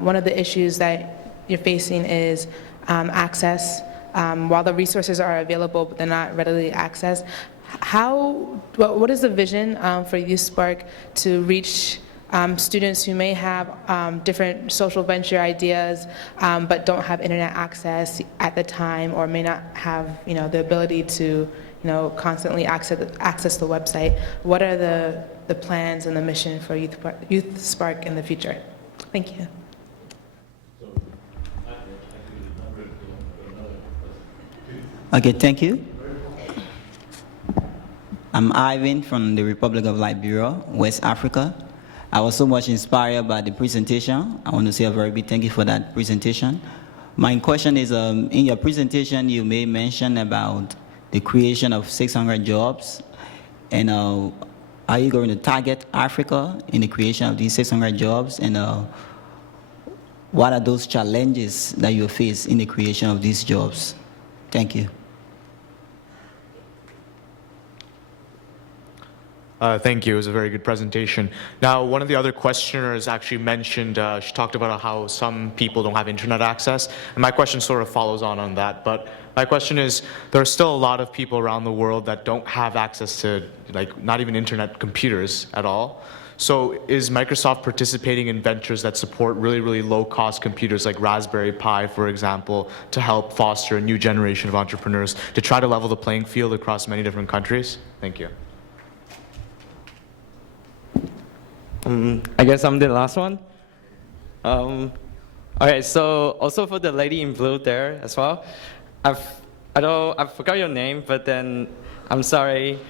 one of the issues that you're facing is access. While the resources are available, but they're not readily accessed, what is the vision for YouthSpark to reach students who may have different social venture ideas, but don't have internet access at the time, or may not have the ability to constantly access the website? What are the plans and the mission for YouthSpark in the future? Thank you. Okay, thank you. I'm Ivan from the Republic of Liberia, West Africa. I was so much inspired by the presentation. I want to say a very big thank you for that presentation. My question is, in your presentation, you made mention about the creation of 600 jobs. And are you going to target Africa in the creation of these 600 jobs? And what are those challenges that you face in the creation of these jobs? Thank you. Thank you. It was a very good presentation. Now, one of the other questioners actually mentioned, she talked about how some people don't have internet access. And my question sort of follows on that. But my question is, there are still a lot of people around the world that don't have access to, like, not even internet computers at all. So is Microsoft participating in ventures that support really, really low-cost computers like Raspberry Pi, for example, to help foster a new generation of entrepreneurs to try to level the playing field across many different countries? Thank you. I guess I'm the last one. Okay, so also for the lady in blue there as well. I forgot your name, but then I'm sorry.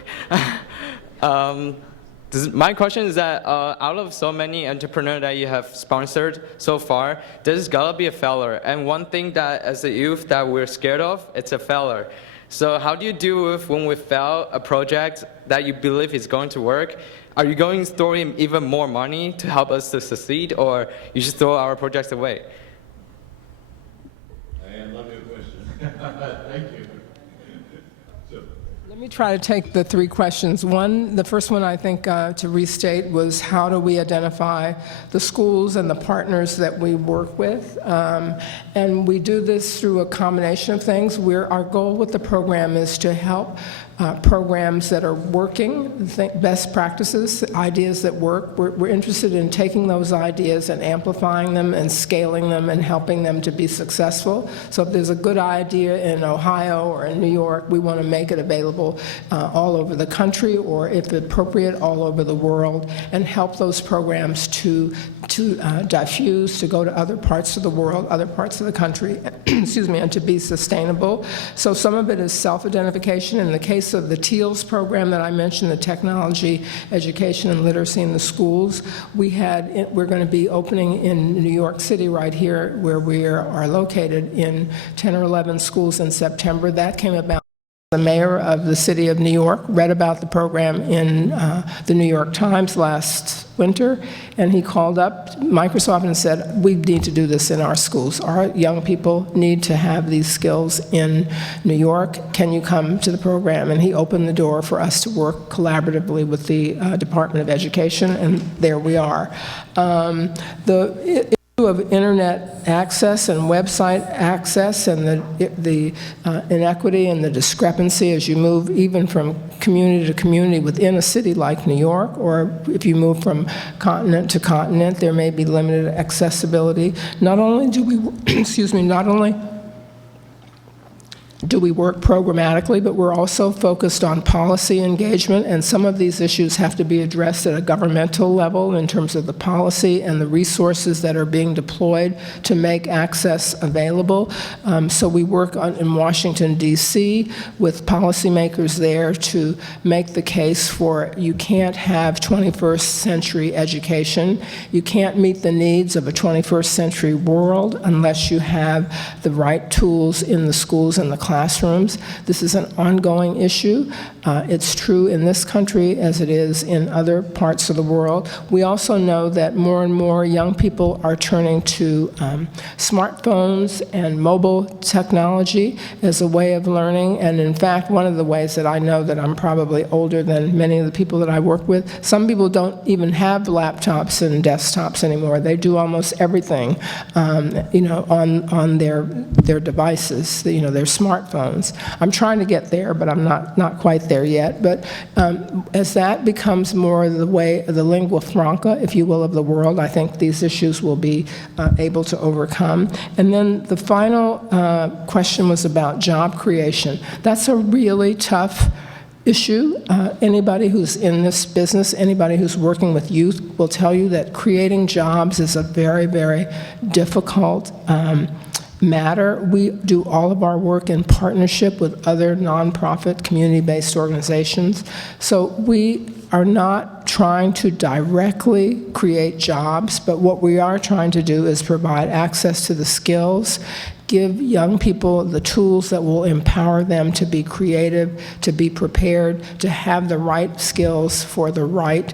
My question is that out of so many entrepreneurs that you have sponsored so far, there's gotta be a failure. And one thing that as a youth that we're scared of, it's a failure. So how do you deal with when we fail a project that you believe is going to work? Are you going to throw in even more money to help us to succeed, or you just throw our projects away? I love your question. Thank you. Let me try to take the three questions. The first one I think to restate was how do we identify the schools and the partners that we work with? And we do this through a combination of things. Our goal with the program is to help programs that are working, best practices, ideas that work. We're interested in taking those ideas and amplifying them and scaling them and helping them to be successful. So if there's a good idea in Ohio or in New York, we want to make it available all over the country, or if appropriate, all over the world, and help those programs to diffuse, to go to other parts of the world, other parts of the country, excuse me, and to be sustainable. So some of it is self-identification. In the case of the TEALS program that I mentioned, the technology, education, and literacy in the schools, we're going to be opening in New York City right here where we are located in 10 or 11 schools in September. That came about. The mayor of the city of New York read about the program in the New York Times last winter, and he called up Microsoft and said, we need to do this in our schools. Our young people need to have these skills in New York. Can you come to the program? And he opened the door for us to work collaboratively with the Department of Education, and there we are. The of internet access and website access and the inequity and the discrepancy as you move even from community to community within a city like New York, or if you move from continent to continent, there may be limited accessibility. Not only do we, do we work programmatically, but we're also focused on policy engagement, and some of these issues have to be addressed at a governmental level in terms of the policy and the resources that are being deployed to make access available. So we work in Washington, D.C. with policymakers there to make the case for you can't have 21st century education. You can't meet the needs of a 21st century world unless you have the right tools in the schools and the classrooms. This is an ongoing issue. It's true in this country as it is in other parts of the world. We also know that more and more young people are turning to smartphones and mobile technology as a way of learning. And in fact, one of the ways that I know that I'm probably older than many of the people that I work with, some people don't even have laptops and desktops anymore. They do almost everything, on their devices, their smartphones. I'm trying to get there, but I'm not quite there yet. But as that becomes more the way, the lingua franca, if you will, of the world, I think these issues will be able to overcome. And then the final question was about job creation. That's a really tough issue. Anybody who's in this business, anybody who's working with youth will tell you that creating jobs is a very, very difficult matter. We do all of our work in partnership with other nonprofit, community-based organizations. So we are not trying to directly create jobs, but what we are trying to do is provide access to the skills, give young people the tools that will empower them to be creative, to be prepared, to have the right skills for the right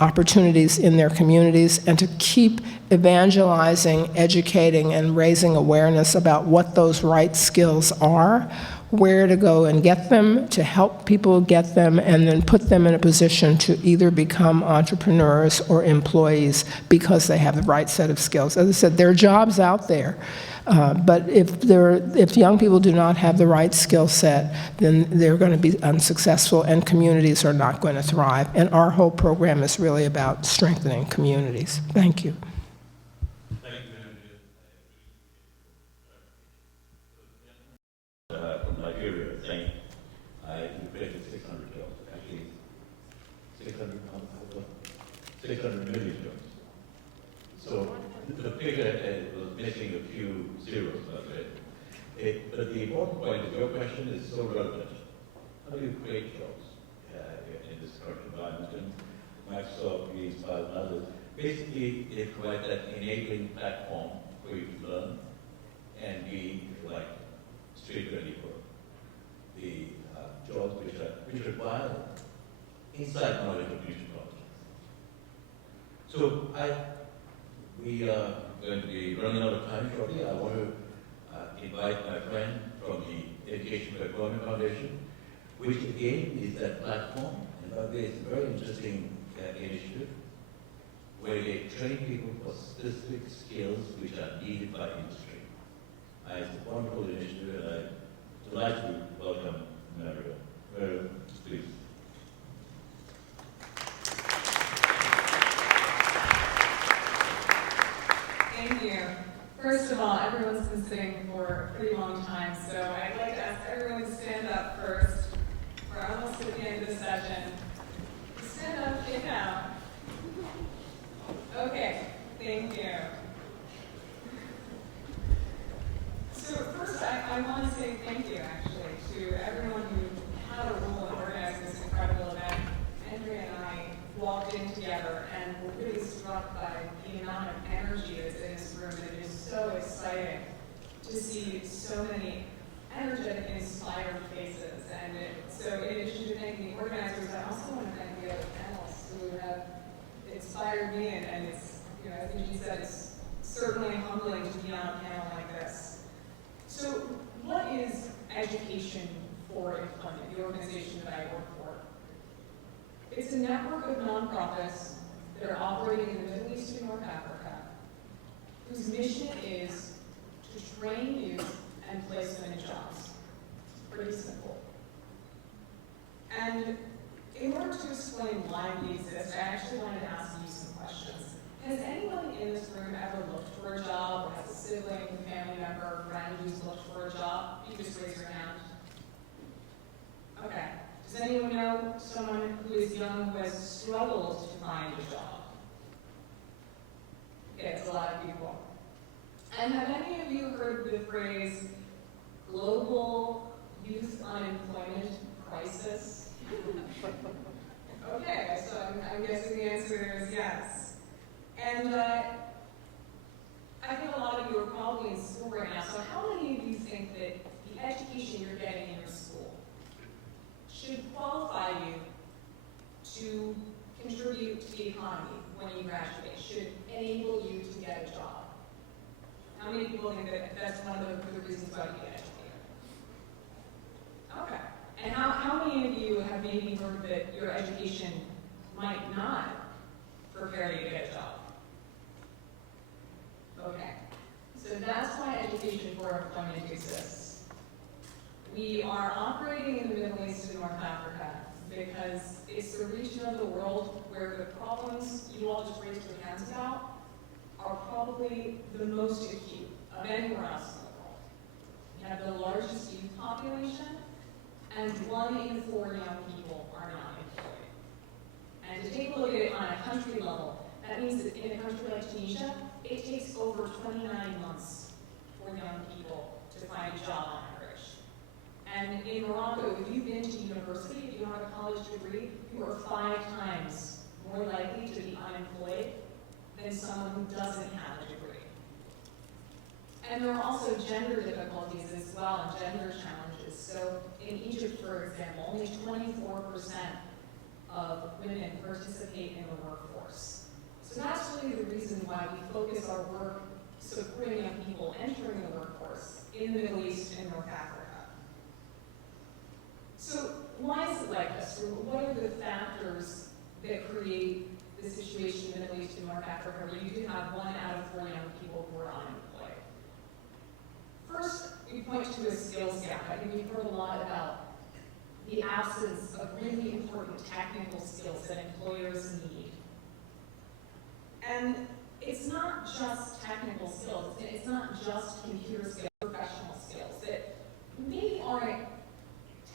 opportunities in their communities, and to keep evangelizing, educating, and raising awareness about what those right skills are, where to go and get them, to help people get them, and then put them in a position to either become entrepreneurs or employees because they have the right set of skills. As I said, there are jobs out there. But if young people do not have the right skill set, then they're going to be unsuccessful and communities are not going to thrive. And our whole program is really about strengthening communities. Thank you. From Nigeria saying I created 600 jobs, actually 600 million jobs. So the figure was missing a few zeros, that's it. But the important point is your question is so relevant. How do you create jobs in this current environment? And Microsoft, Inspire, and others, basically they provide that enabling platform for you to learn and be, if you like, street ready for the jobs which require inside knowledge of new technologies. So we are going to be running out of time shortly. I want to invite my friend from the Education for Employment Foundation, which again is that platform. And by the way, it's a very interesting initiative where they train people for specific skills which are needed by industry. It's a wonderful initiative, and I'm delighted to welcome Mario. Please. Thank you. First of all, everyone's been sitting for a pretty long time, so I'd like to ask everyone to stand up first. We're almost at the end of the session. Stand up, get out. Okay, thank you. So first, I want to say thank you, actually, to everyone who had a role in organizing this incredible event. Andrea and I walked in together and were really struck by the amount of energy that's in this room. And it is so exciting to see so many energetic, inspired faces. And so in addition to thanking the organizers, I also want to thank the other panelists who have inspired me. And it's, as Gigi said, it's certainly humbling to be on a panel like this. So what is Education for Employment, the organization that I work for? It's a network of nonprofits that are operating in the Middle East and North Africa, whose mission is to train youth and place them in jobs. Pretty simple. And in order to explain why we exist, I actually wanted to ask you some questions. Has anyone in this room ever looked for a job, or has a sibling, family member, friend who's looked for a job? You just raise your hand. Okay. Does anyone know someone who is young who has struggled to find a job? Okay, it's a lot of people. And have any of you heard the phrase global youth unemployment crisis? Okay, so I'm guessing the answer is yes. And I think a lot of you are probably in school right now, so how many of you think that the education people think that that's one of the reasons why we get educated. Okay. And how many of you have maybe heard that your education might not prepare you to get a job? Okay. So that's why Education for Employment exists. We are operating in the Middle East and North Africa because it's the region of the world where the problems you all just raised your hands about are probably the most acute of anywhere else in the world. We have the largest youth population, and 1 in 4 young people are not employed. And to take a look at it on a country level, that means that in a country like Tunisia, it takes over 29 months for young people to find a job on average. And in Morocco, if you've been to university, if you have a college degree, you are 5 times more likely to be unemployed than someone who doesn't have a degree. And there are also gender difficulties as well, and gender challenges. So in Egypt, for example, only 24% of women participate in the workforce. So that's really the reason why we focus our work supporting young people entering the workforce in the Middle East and North Africa. So why is it like this? What are the factors that create the situation in the Middle East and North Africa where you do have 1 out of 4 young people who are unemployed? First, we point to a skills gap. I think we've heard a lot about the absence of really important technical skills that employers need. And it's not just technical skills, it's not just computer skills, professional skills that maybe aren't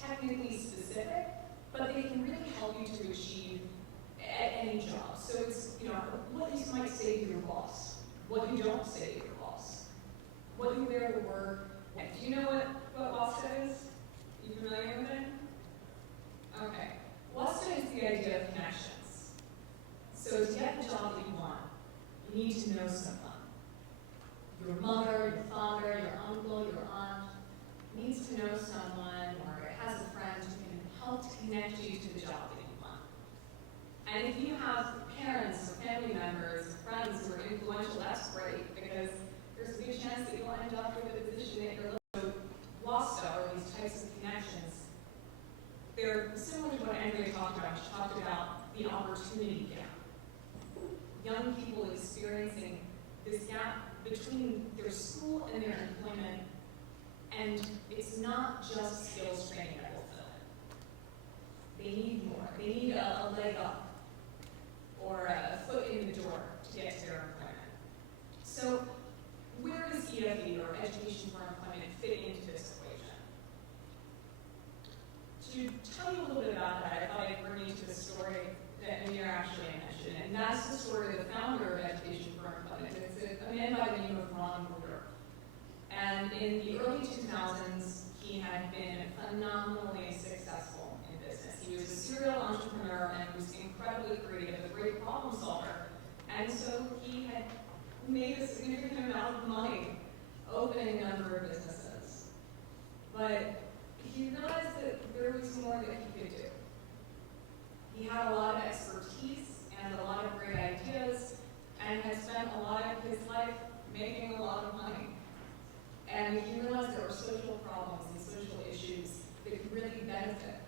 technically specific, but they can really help you to achieve at any job. So it's, what you might say to your boss, what you don't say to your boss, what you wear to work. Do you know what WASTA is? Are you familiar with it? Okay. WASTA is the idea of connections. So to get the job that you want, you need to know someone. Your mother, your father, your uncle, your aunt needs to know someone or has a friend who can help to connect you to the job that you want. And if you have parents or family members, friends who are influential, that's great because there's a good chance that you'll end up with a position that you're looking for. WASTA, or these types of connections, they're similar to what Andrea talked about. She talked about the opportunity gap. Young people experiencing this gap between their school and their employment, and it's not just skills training that will fill it. They need more. They need a leg up or a foot in the door to get to their employment. So where does EFE, or Education for Employment, fit into this equation? To tell you a little bit about that, I thought I'd bring you to the story that Amir actually mentioned, and that's the story of the founder of Education for Employment. It's a man by the name of Ron Bruder. And in the early 2000s, he had been phenomenally successful in business. He was a serial entrepreneur and was incredibly creative, a great problem solver. And so he had made a significant amount of money opening a number of businesses. But he realized that there was more that he could do. He had a lot of expertise and a lot of great ideas and had spent a lot of his life making a lot of money. And he realized there were social problems and social issues that could really benefit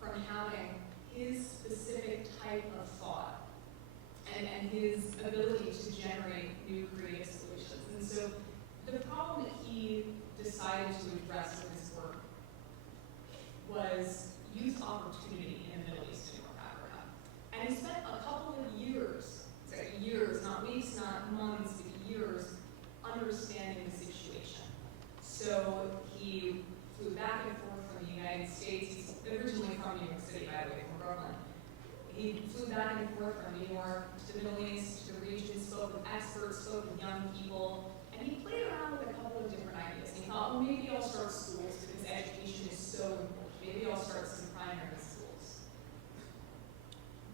from having his specific type of thought and his ability to generate new creative solutions. And so the problem that he decided to address with his work was youth opportunity in the Middle East and North Africa. And he spent a couple of years, not weeks, not months, but years, understanding the situation. So he flew back and forth from the United States. He's originally from New York City, by the way, from Brooklyn. He flew back and forth from New York to the Middle East, to the region, spoke with experts, spoke with young people, and he played around with a couple of different ideas. He thought, well, maybe I'll start schools because education is so important. Maybe I'll start some primary schools.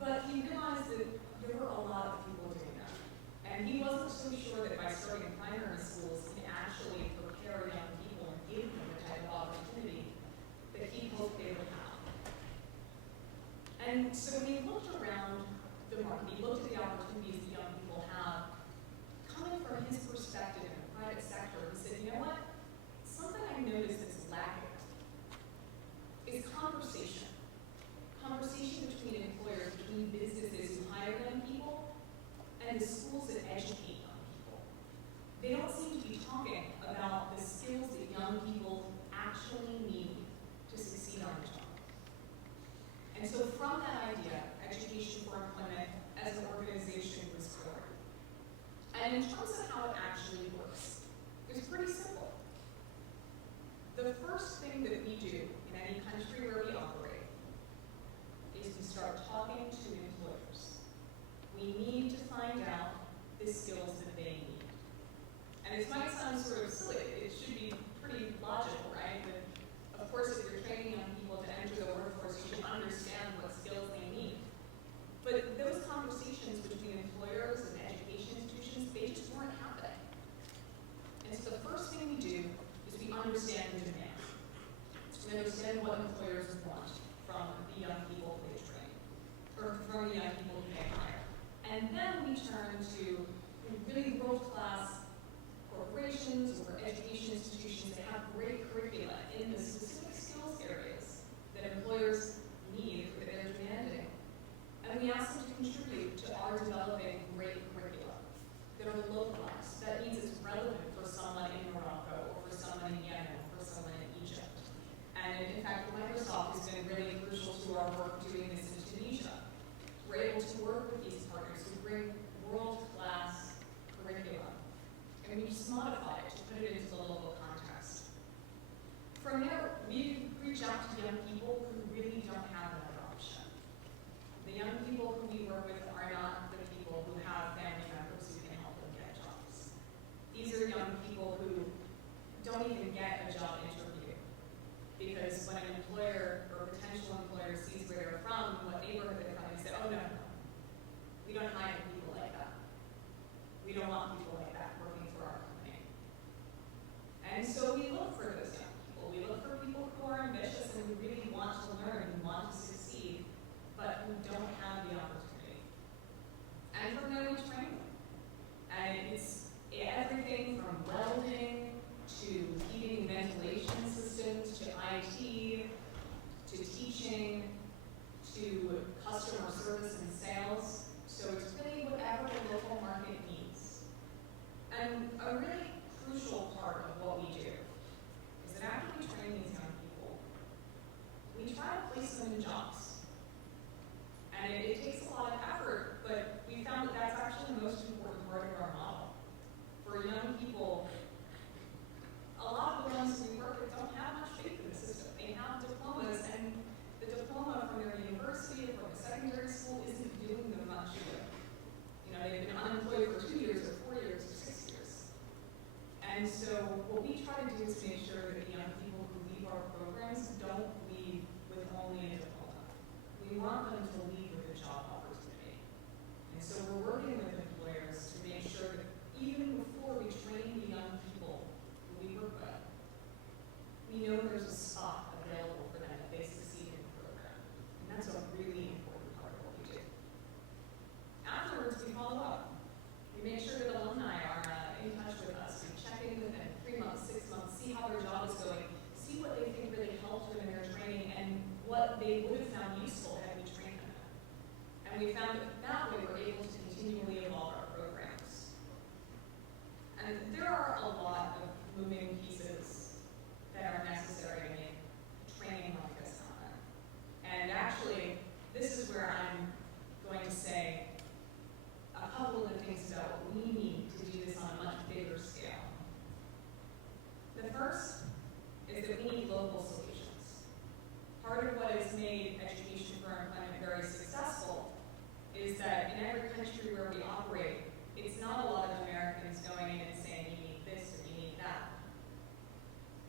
But he realized that there were a lot of people doing that. And he wasn't so sure that by starting primary schools, he could actually prepare young people and give them the type of opportunity that he hoped they would have. And so when he looked around the market, he looked at the opportunities that young people have, coming from his perspective in the private sector, The first thing that we do in any country where we operate is we start talking to employers. We need to find out the skills that they need. And it might sound sort of silly, it should be pretty logical, right? That of course, if you're training young people to enter the workforce, you should understand what skills they need. But those conversations between employers and education institutions, they just weren't happening. And so the first thing we do is we understand the demand. We understand what employers want from the young people they train, or from the young people they hire. And then we turn to really world-class corporations or education institutions that have great curricula in the specific skills areas that employers need or that they're demanding. And we ask them to contribute to our developing great curricula that are localized. That means it's relevant for someone in Morocco, or for someone in Yemen, or for someone in Egypt. And in fact, Microsoft has been really crucial to our work doing this in Tunisia. We're able to work with these partners who bring world-class curricula, and we just modify it to put it into the local context. From there, we reach out to young people who really don't have another option. The young people who we work with are not the people who have family members who can help them get jobs. These are young people who don't even get a job interview, because when an employer or potential employer sees where they're from, what neighborhood they're from, they say, oh no, we don't hire people like that. We don't want people like that working for our company. And so we look for those young people. We look for people who are ambitious and who really want to learn and want to succeed, but who don't have the opportunity. And from there we train them. And it's everything from welding to heating and ventilation systems, to IT, to teaching, to customer service and sales. So it's really whatever the local market needs. And a really crucial part of what we do is that after we train these young people, we try to place them in jobs. And it takes a lot of effort, but we found that that's actually the most important part of our model. For young people, a lot of the ones we work with don't have much faith in the system. They have diplomas, and the diploma from their university or from a secondary school isn't doing them much good. You know, they've been unemployed for 2 years or 4 years or 6 years. And so what we try to do is make sure that the young people who leave our programs don't leave with only a diploma. We want them to leave with a job opportunity. And so we're working with employers to make sure that even before we train the young people who we work with, we know there's a spot available for them if they succeed in the program. And that's a really important part of what we do. Afterwards, we follow up. We make sure that alumni are in touch with us. We check in with them 3 months, 6 months, see how their job is going, see what they think really helped them in their training, and what they would have found useful had we trained them. And we found that way we're able to continually evolve our programs. And there are a lot of moving pieces that are necessary to make training like this happen. And actually, this is where I'm going to say a couple of things about what we need to do this on a much bigger scale. The first is that we need local solutions. Part of what has made education for employment very successful is that in every country where we operate, it's not a lot of Americans going in and saying, you need this or you need that.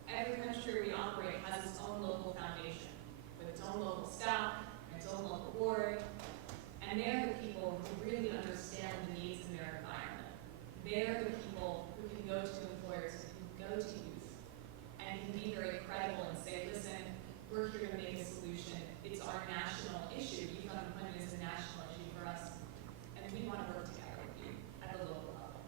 Every country we operate has its own local foundation, with its own local staff, and its own local board, and they're the people who really understand the needs in their environment. They're the people who can go to employers, who can go to youth, and can be very credible and say, listen, we're here to make a solution. It's our national issue. Youth unemployment is a national issue for us, and we want to work together with you at the local level.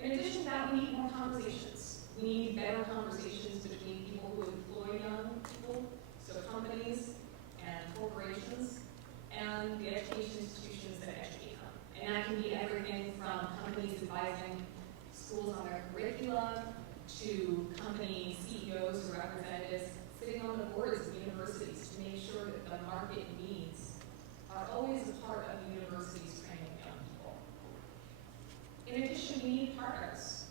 In addition to that, we need more conversations. We need better conversations between people who employ young people, so companies and corporations, and the education institutions that educate them. And that can be everything from companies advising schools on their curricula, to company CEOs or representatives sitting on the boards of universities to make sure that the market needs are always a part of the university's training of young people. In addition, we need partners.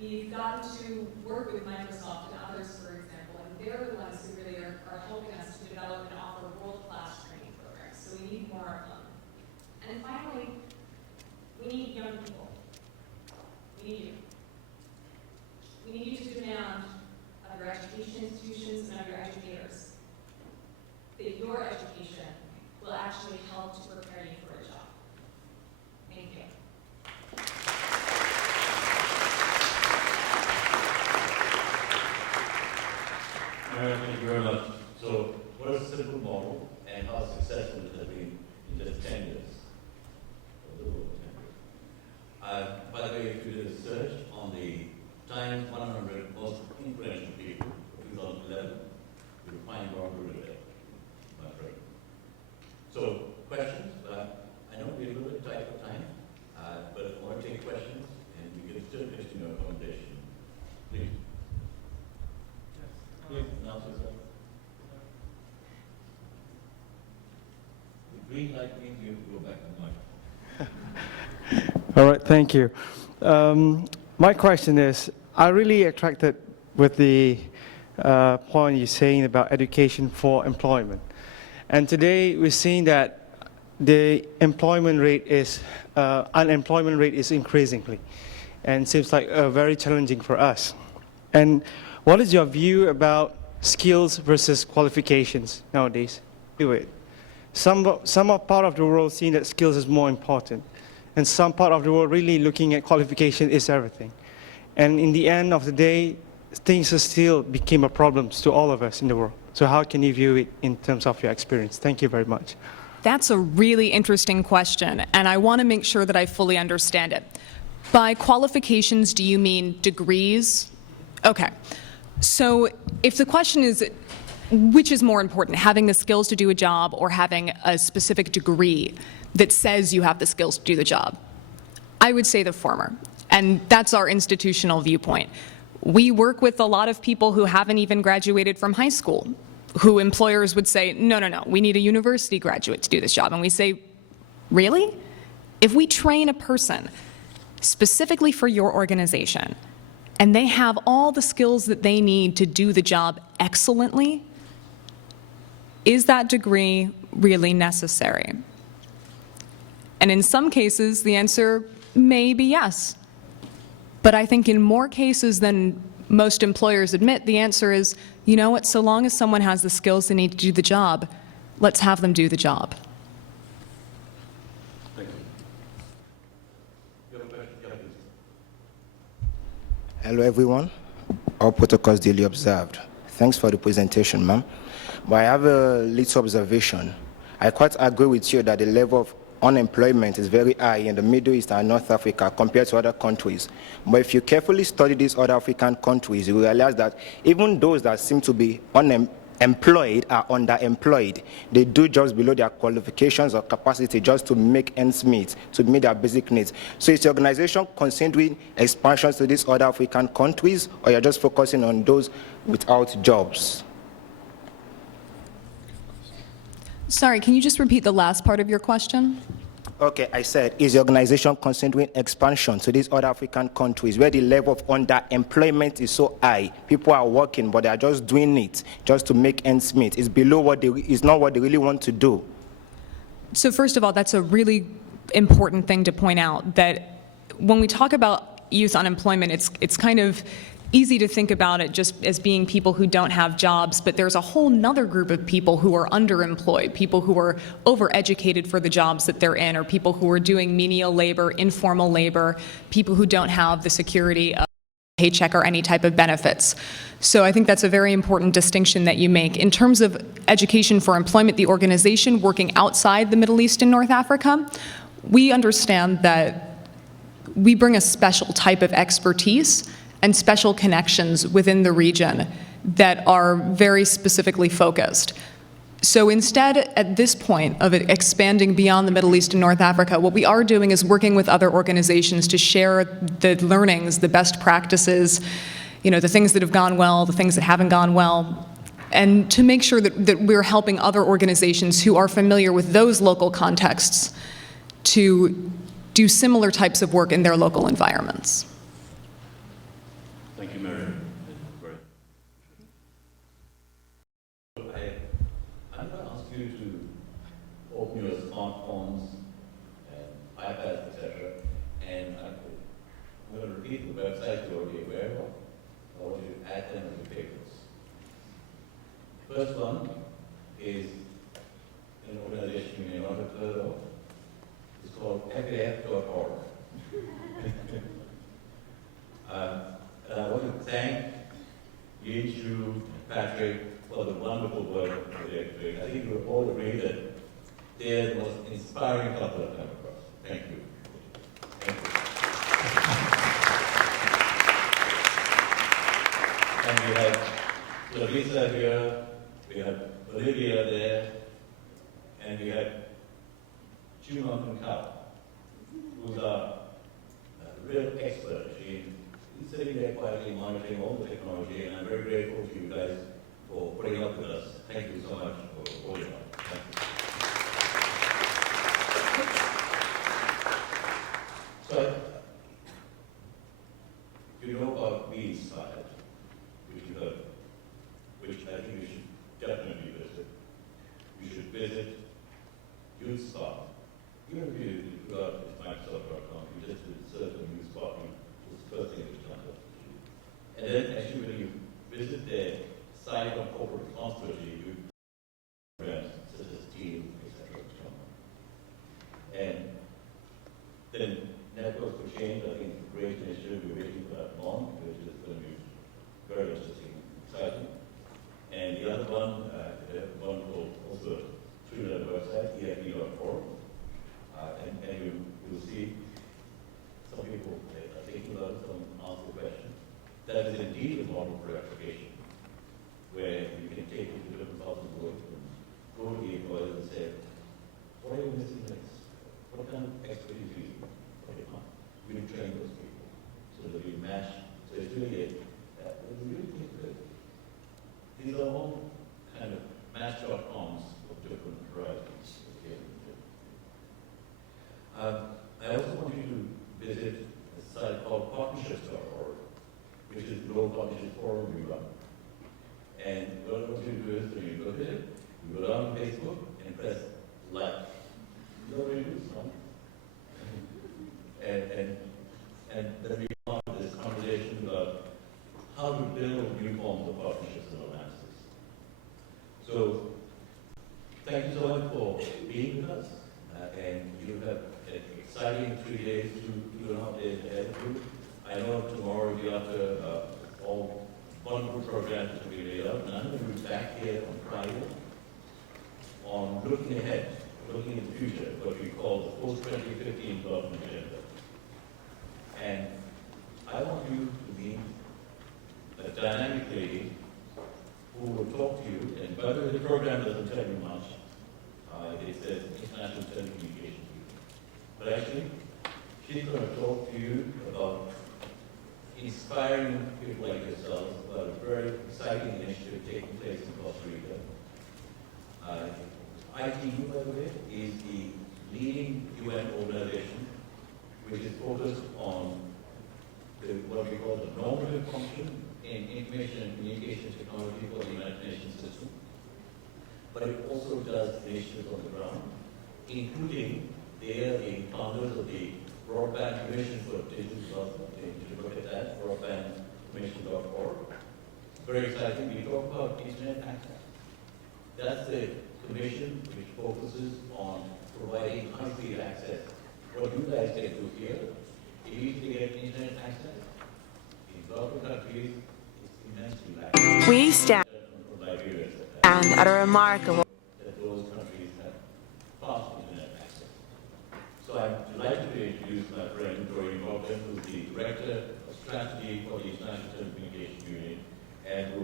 We've gotten to work with Microsoft and others, for example, and they're the ones who really are helping us to develop and offer world-class training programs. So we need more of them. And finally, we need young people. We need you. We need you to demand of your education institutions and of your educators that your education will actually help to prepare you for a job. Thank you. Thank you very much. So, what is a simple model and how successful it has been in just 10 years? A little over 10 years. By the way, if you did a search on the Times 100 most influential people for 2011, you will find Robert Rivera there, my friend. So, questions? I know we're a little bit tight for time, but I want to take questions and we can still continue our conversation. Please. Please announce yourself. The green light means you have to go back to the mic. All right, thank you. My question is, I'm really attracted with the point you're saying about education for employment. And today we're seeing that the unemployment rate is increasingly, and seems like very challenging for us. And what is your view about skills versus qualifications nowadays? Do it. Some part of the world seeing that skills is more important, and some part of the world really looking at qualification is everything. And in the end of the day, things are still became a problem to all of us in the world. So how can you view it in terms of your experience? Thank you very much. That's a really interesting question, and I want to make sure that I fully understand it. By qualifications, do you mean degrees? Okay. So if the question is, which is more important, having the skills to do a job or having a specific degree that says you have the skills to do the job? I would say the former, and that's our institutional viewpoint. We work with a lot of people who haven't even graduated from high school, who employers would say, no, we need a university graduate to do this job. And we say, really? If we train a person specifically for your organization, and they have all the skills that they need to do the job excellently, is that degree really necessary? And in some cases, the answer may be yes. But I think in more cases than most employers admit, the answer is, you know what, so long as someone has the skills they need to do the job, let's have them do the job. Thank you. You have a question? Yeah, please. Hello, everyone. All protocols duly observed. Thanks for the presentation, ma'am. But I have a little observation. I quite agree with you that the level of unemployment is very high in the Middle East and North Africa compared to other countries. But if you carefully study these other African countries, you realize that even those that seem to be unemployed are underemployed. They do just below their qualifications or capacity just to make ends meet, to meet their basic needs. So is the organization considering expansions to these other African countries, or you're just focusing on those without jobs? Sorry, can you just repeat the last part of your question? Okay, I said, is the organization considering expansion to these other African countries where the level of underemployment is so high? People are working, but they are just doing it just to make ends meet. It's below what it's not what they really want to do. So first of all, that's a really important thing to point out, that when we talk about youth unemployment, it's kind of easy to think about it just as being people who don't have jobs, but there's a whole nother group of people who are underemployed, people who are overeducated for the jobs that they're in, or people who are doing menial labor, informal labor, people who don't have the security of a paycheck or any type of benefits. So I think that's a very important distinction that you make. In terms of education for employment, the organization working outside the Middle East and North Africa, we understand that we bring a special type of expertise and special connections within the region that are very specifically focused. So instead, at this point of it expanding beyond the Middle East and North Africa, what we are doing is working with other organizations to share the learnings, the best practices, the things that have gone well, the things that haven't gone well, and to make sure that we're helping other organizations who are familiar with those local contexts to do similar types of work in their local environments. Thank you, Mary. I'm going to ask you to open your smartphones and iPads, etc. And I'm going to repeat the websites you're already aware of. I want you to add them as your favorites. First one is an organization you may not have heard of. It's called FAF.org. And I want to thank Yin Shu and Patrick for the wonderful work that they're doing. I think we all agree that they're the most inspiring couple I've come across. Thank you. Thank you. And we have Larissa here, we have Olivia there, and we have Chumon Kao, who's a real expert. He's sitting there quietly monitoring all the technology, and I'm very grateful to you guys for putting up with us. Thank you so much for holding on. Thank you. So, you know about Be Inspired, which you heard, which I think you should definitely visit. You should visit Youth Spark. Even if you go out to Microsoft.com, you just search on Youth Spark, it's the first thing that comes up. And then actually when you visit their site on corporate responsibility, you programs such as Team, etc. And then Networks for Change, I think it's a great initiative. We're waiting for that long, which is going to be very interesting and exciting. And the other one, one called also through that website, EFE.org. And you'll see some people are thinking about it, some ask the question. That is indeed a model for application, where you can take it to different parts of the world and go to the employers and say, what are you missing next? What kind of expertise do you need? We train those people so that we match. So it's really good. These are all kind of match.coms of different varieties. I also want you to visit a site called partnerships.org, which is the Global Partnerships Forum we run. And what I want you to do is when you look at it, you go down on Facebook and press like. You know what you do? And then we go on to this conversation about how to build new forms of partnerships and alliances. So, thank you so much for being with us. And you have an exciting 3 days, 2.5 days ahead of you. I know tomorrow will be after all wonderful programs that we laid out, and I'm going to be back here on Friday on looking ahead, looking in the future, what we call the post-2015 development agenda. And I want you to meet a dynamic lady who will talk to you, and by the way, the program doesn't tell you much. It says International Telecommunication Week. But actually, she's going to talk to you about inspiring people like yourselves about a very exciting initiative taking place in Costa Rica. ITU, by the way, is the leading UN organization which is focused on what we call the normative function in information and communications technology for the United Nations system. But it also does initiatives on the ground, including they are the founders of the Broadband Commission for Digital Development. You should look at that, broadbandcommission.org. Very exciting. We talk about internet access. That's the commission which focuses on providing high-speed access. What you guys can do here, if you need to get internet access, in developing countries, it's immensely lacking. We stand at a remarkable. That those countries have fast internet access. So I'm delighted to introduce my friend Doreen Morgan, who is the Director of Strategy for the International Telecommunication Union, and who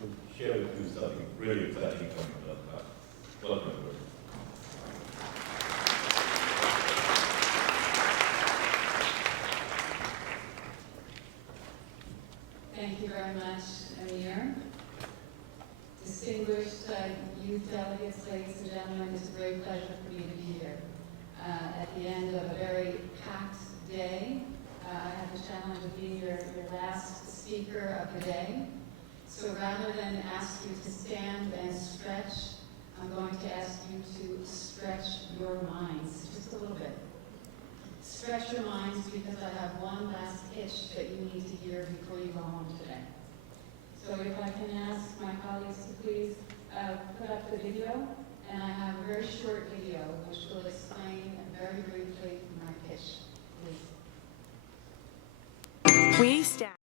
will share with you something really exciting coming up. Welcome, Doreen. Thank you very much, Amir. Distinguished youth delegates, ladies and gentlemen, it's a great pleasure for me to be here. At the end of a very packed day, I have the challenge of being your last speaker of the day. So rather than ask you to stand and stretch, I'm going to ask you to stretch your minds just a little bit. Stretch your minds because I have one last pitch that you need to hear before you go home today. So if I can ask my colleagues to please put up the video, and I have a very short video which will explain very briefly my pitch. Please. We stand.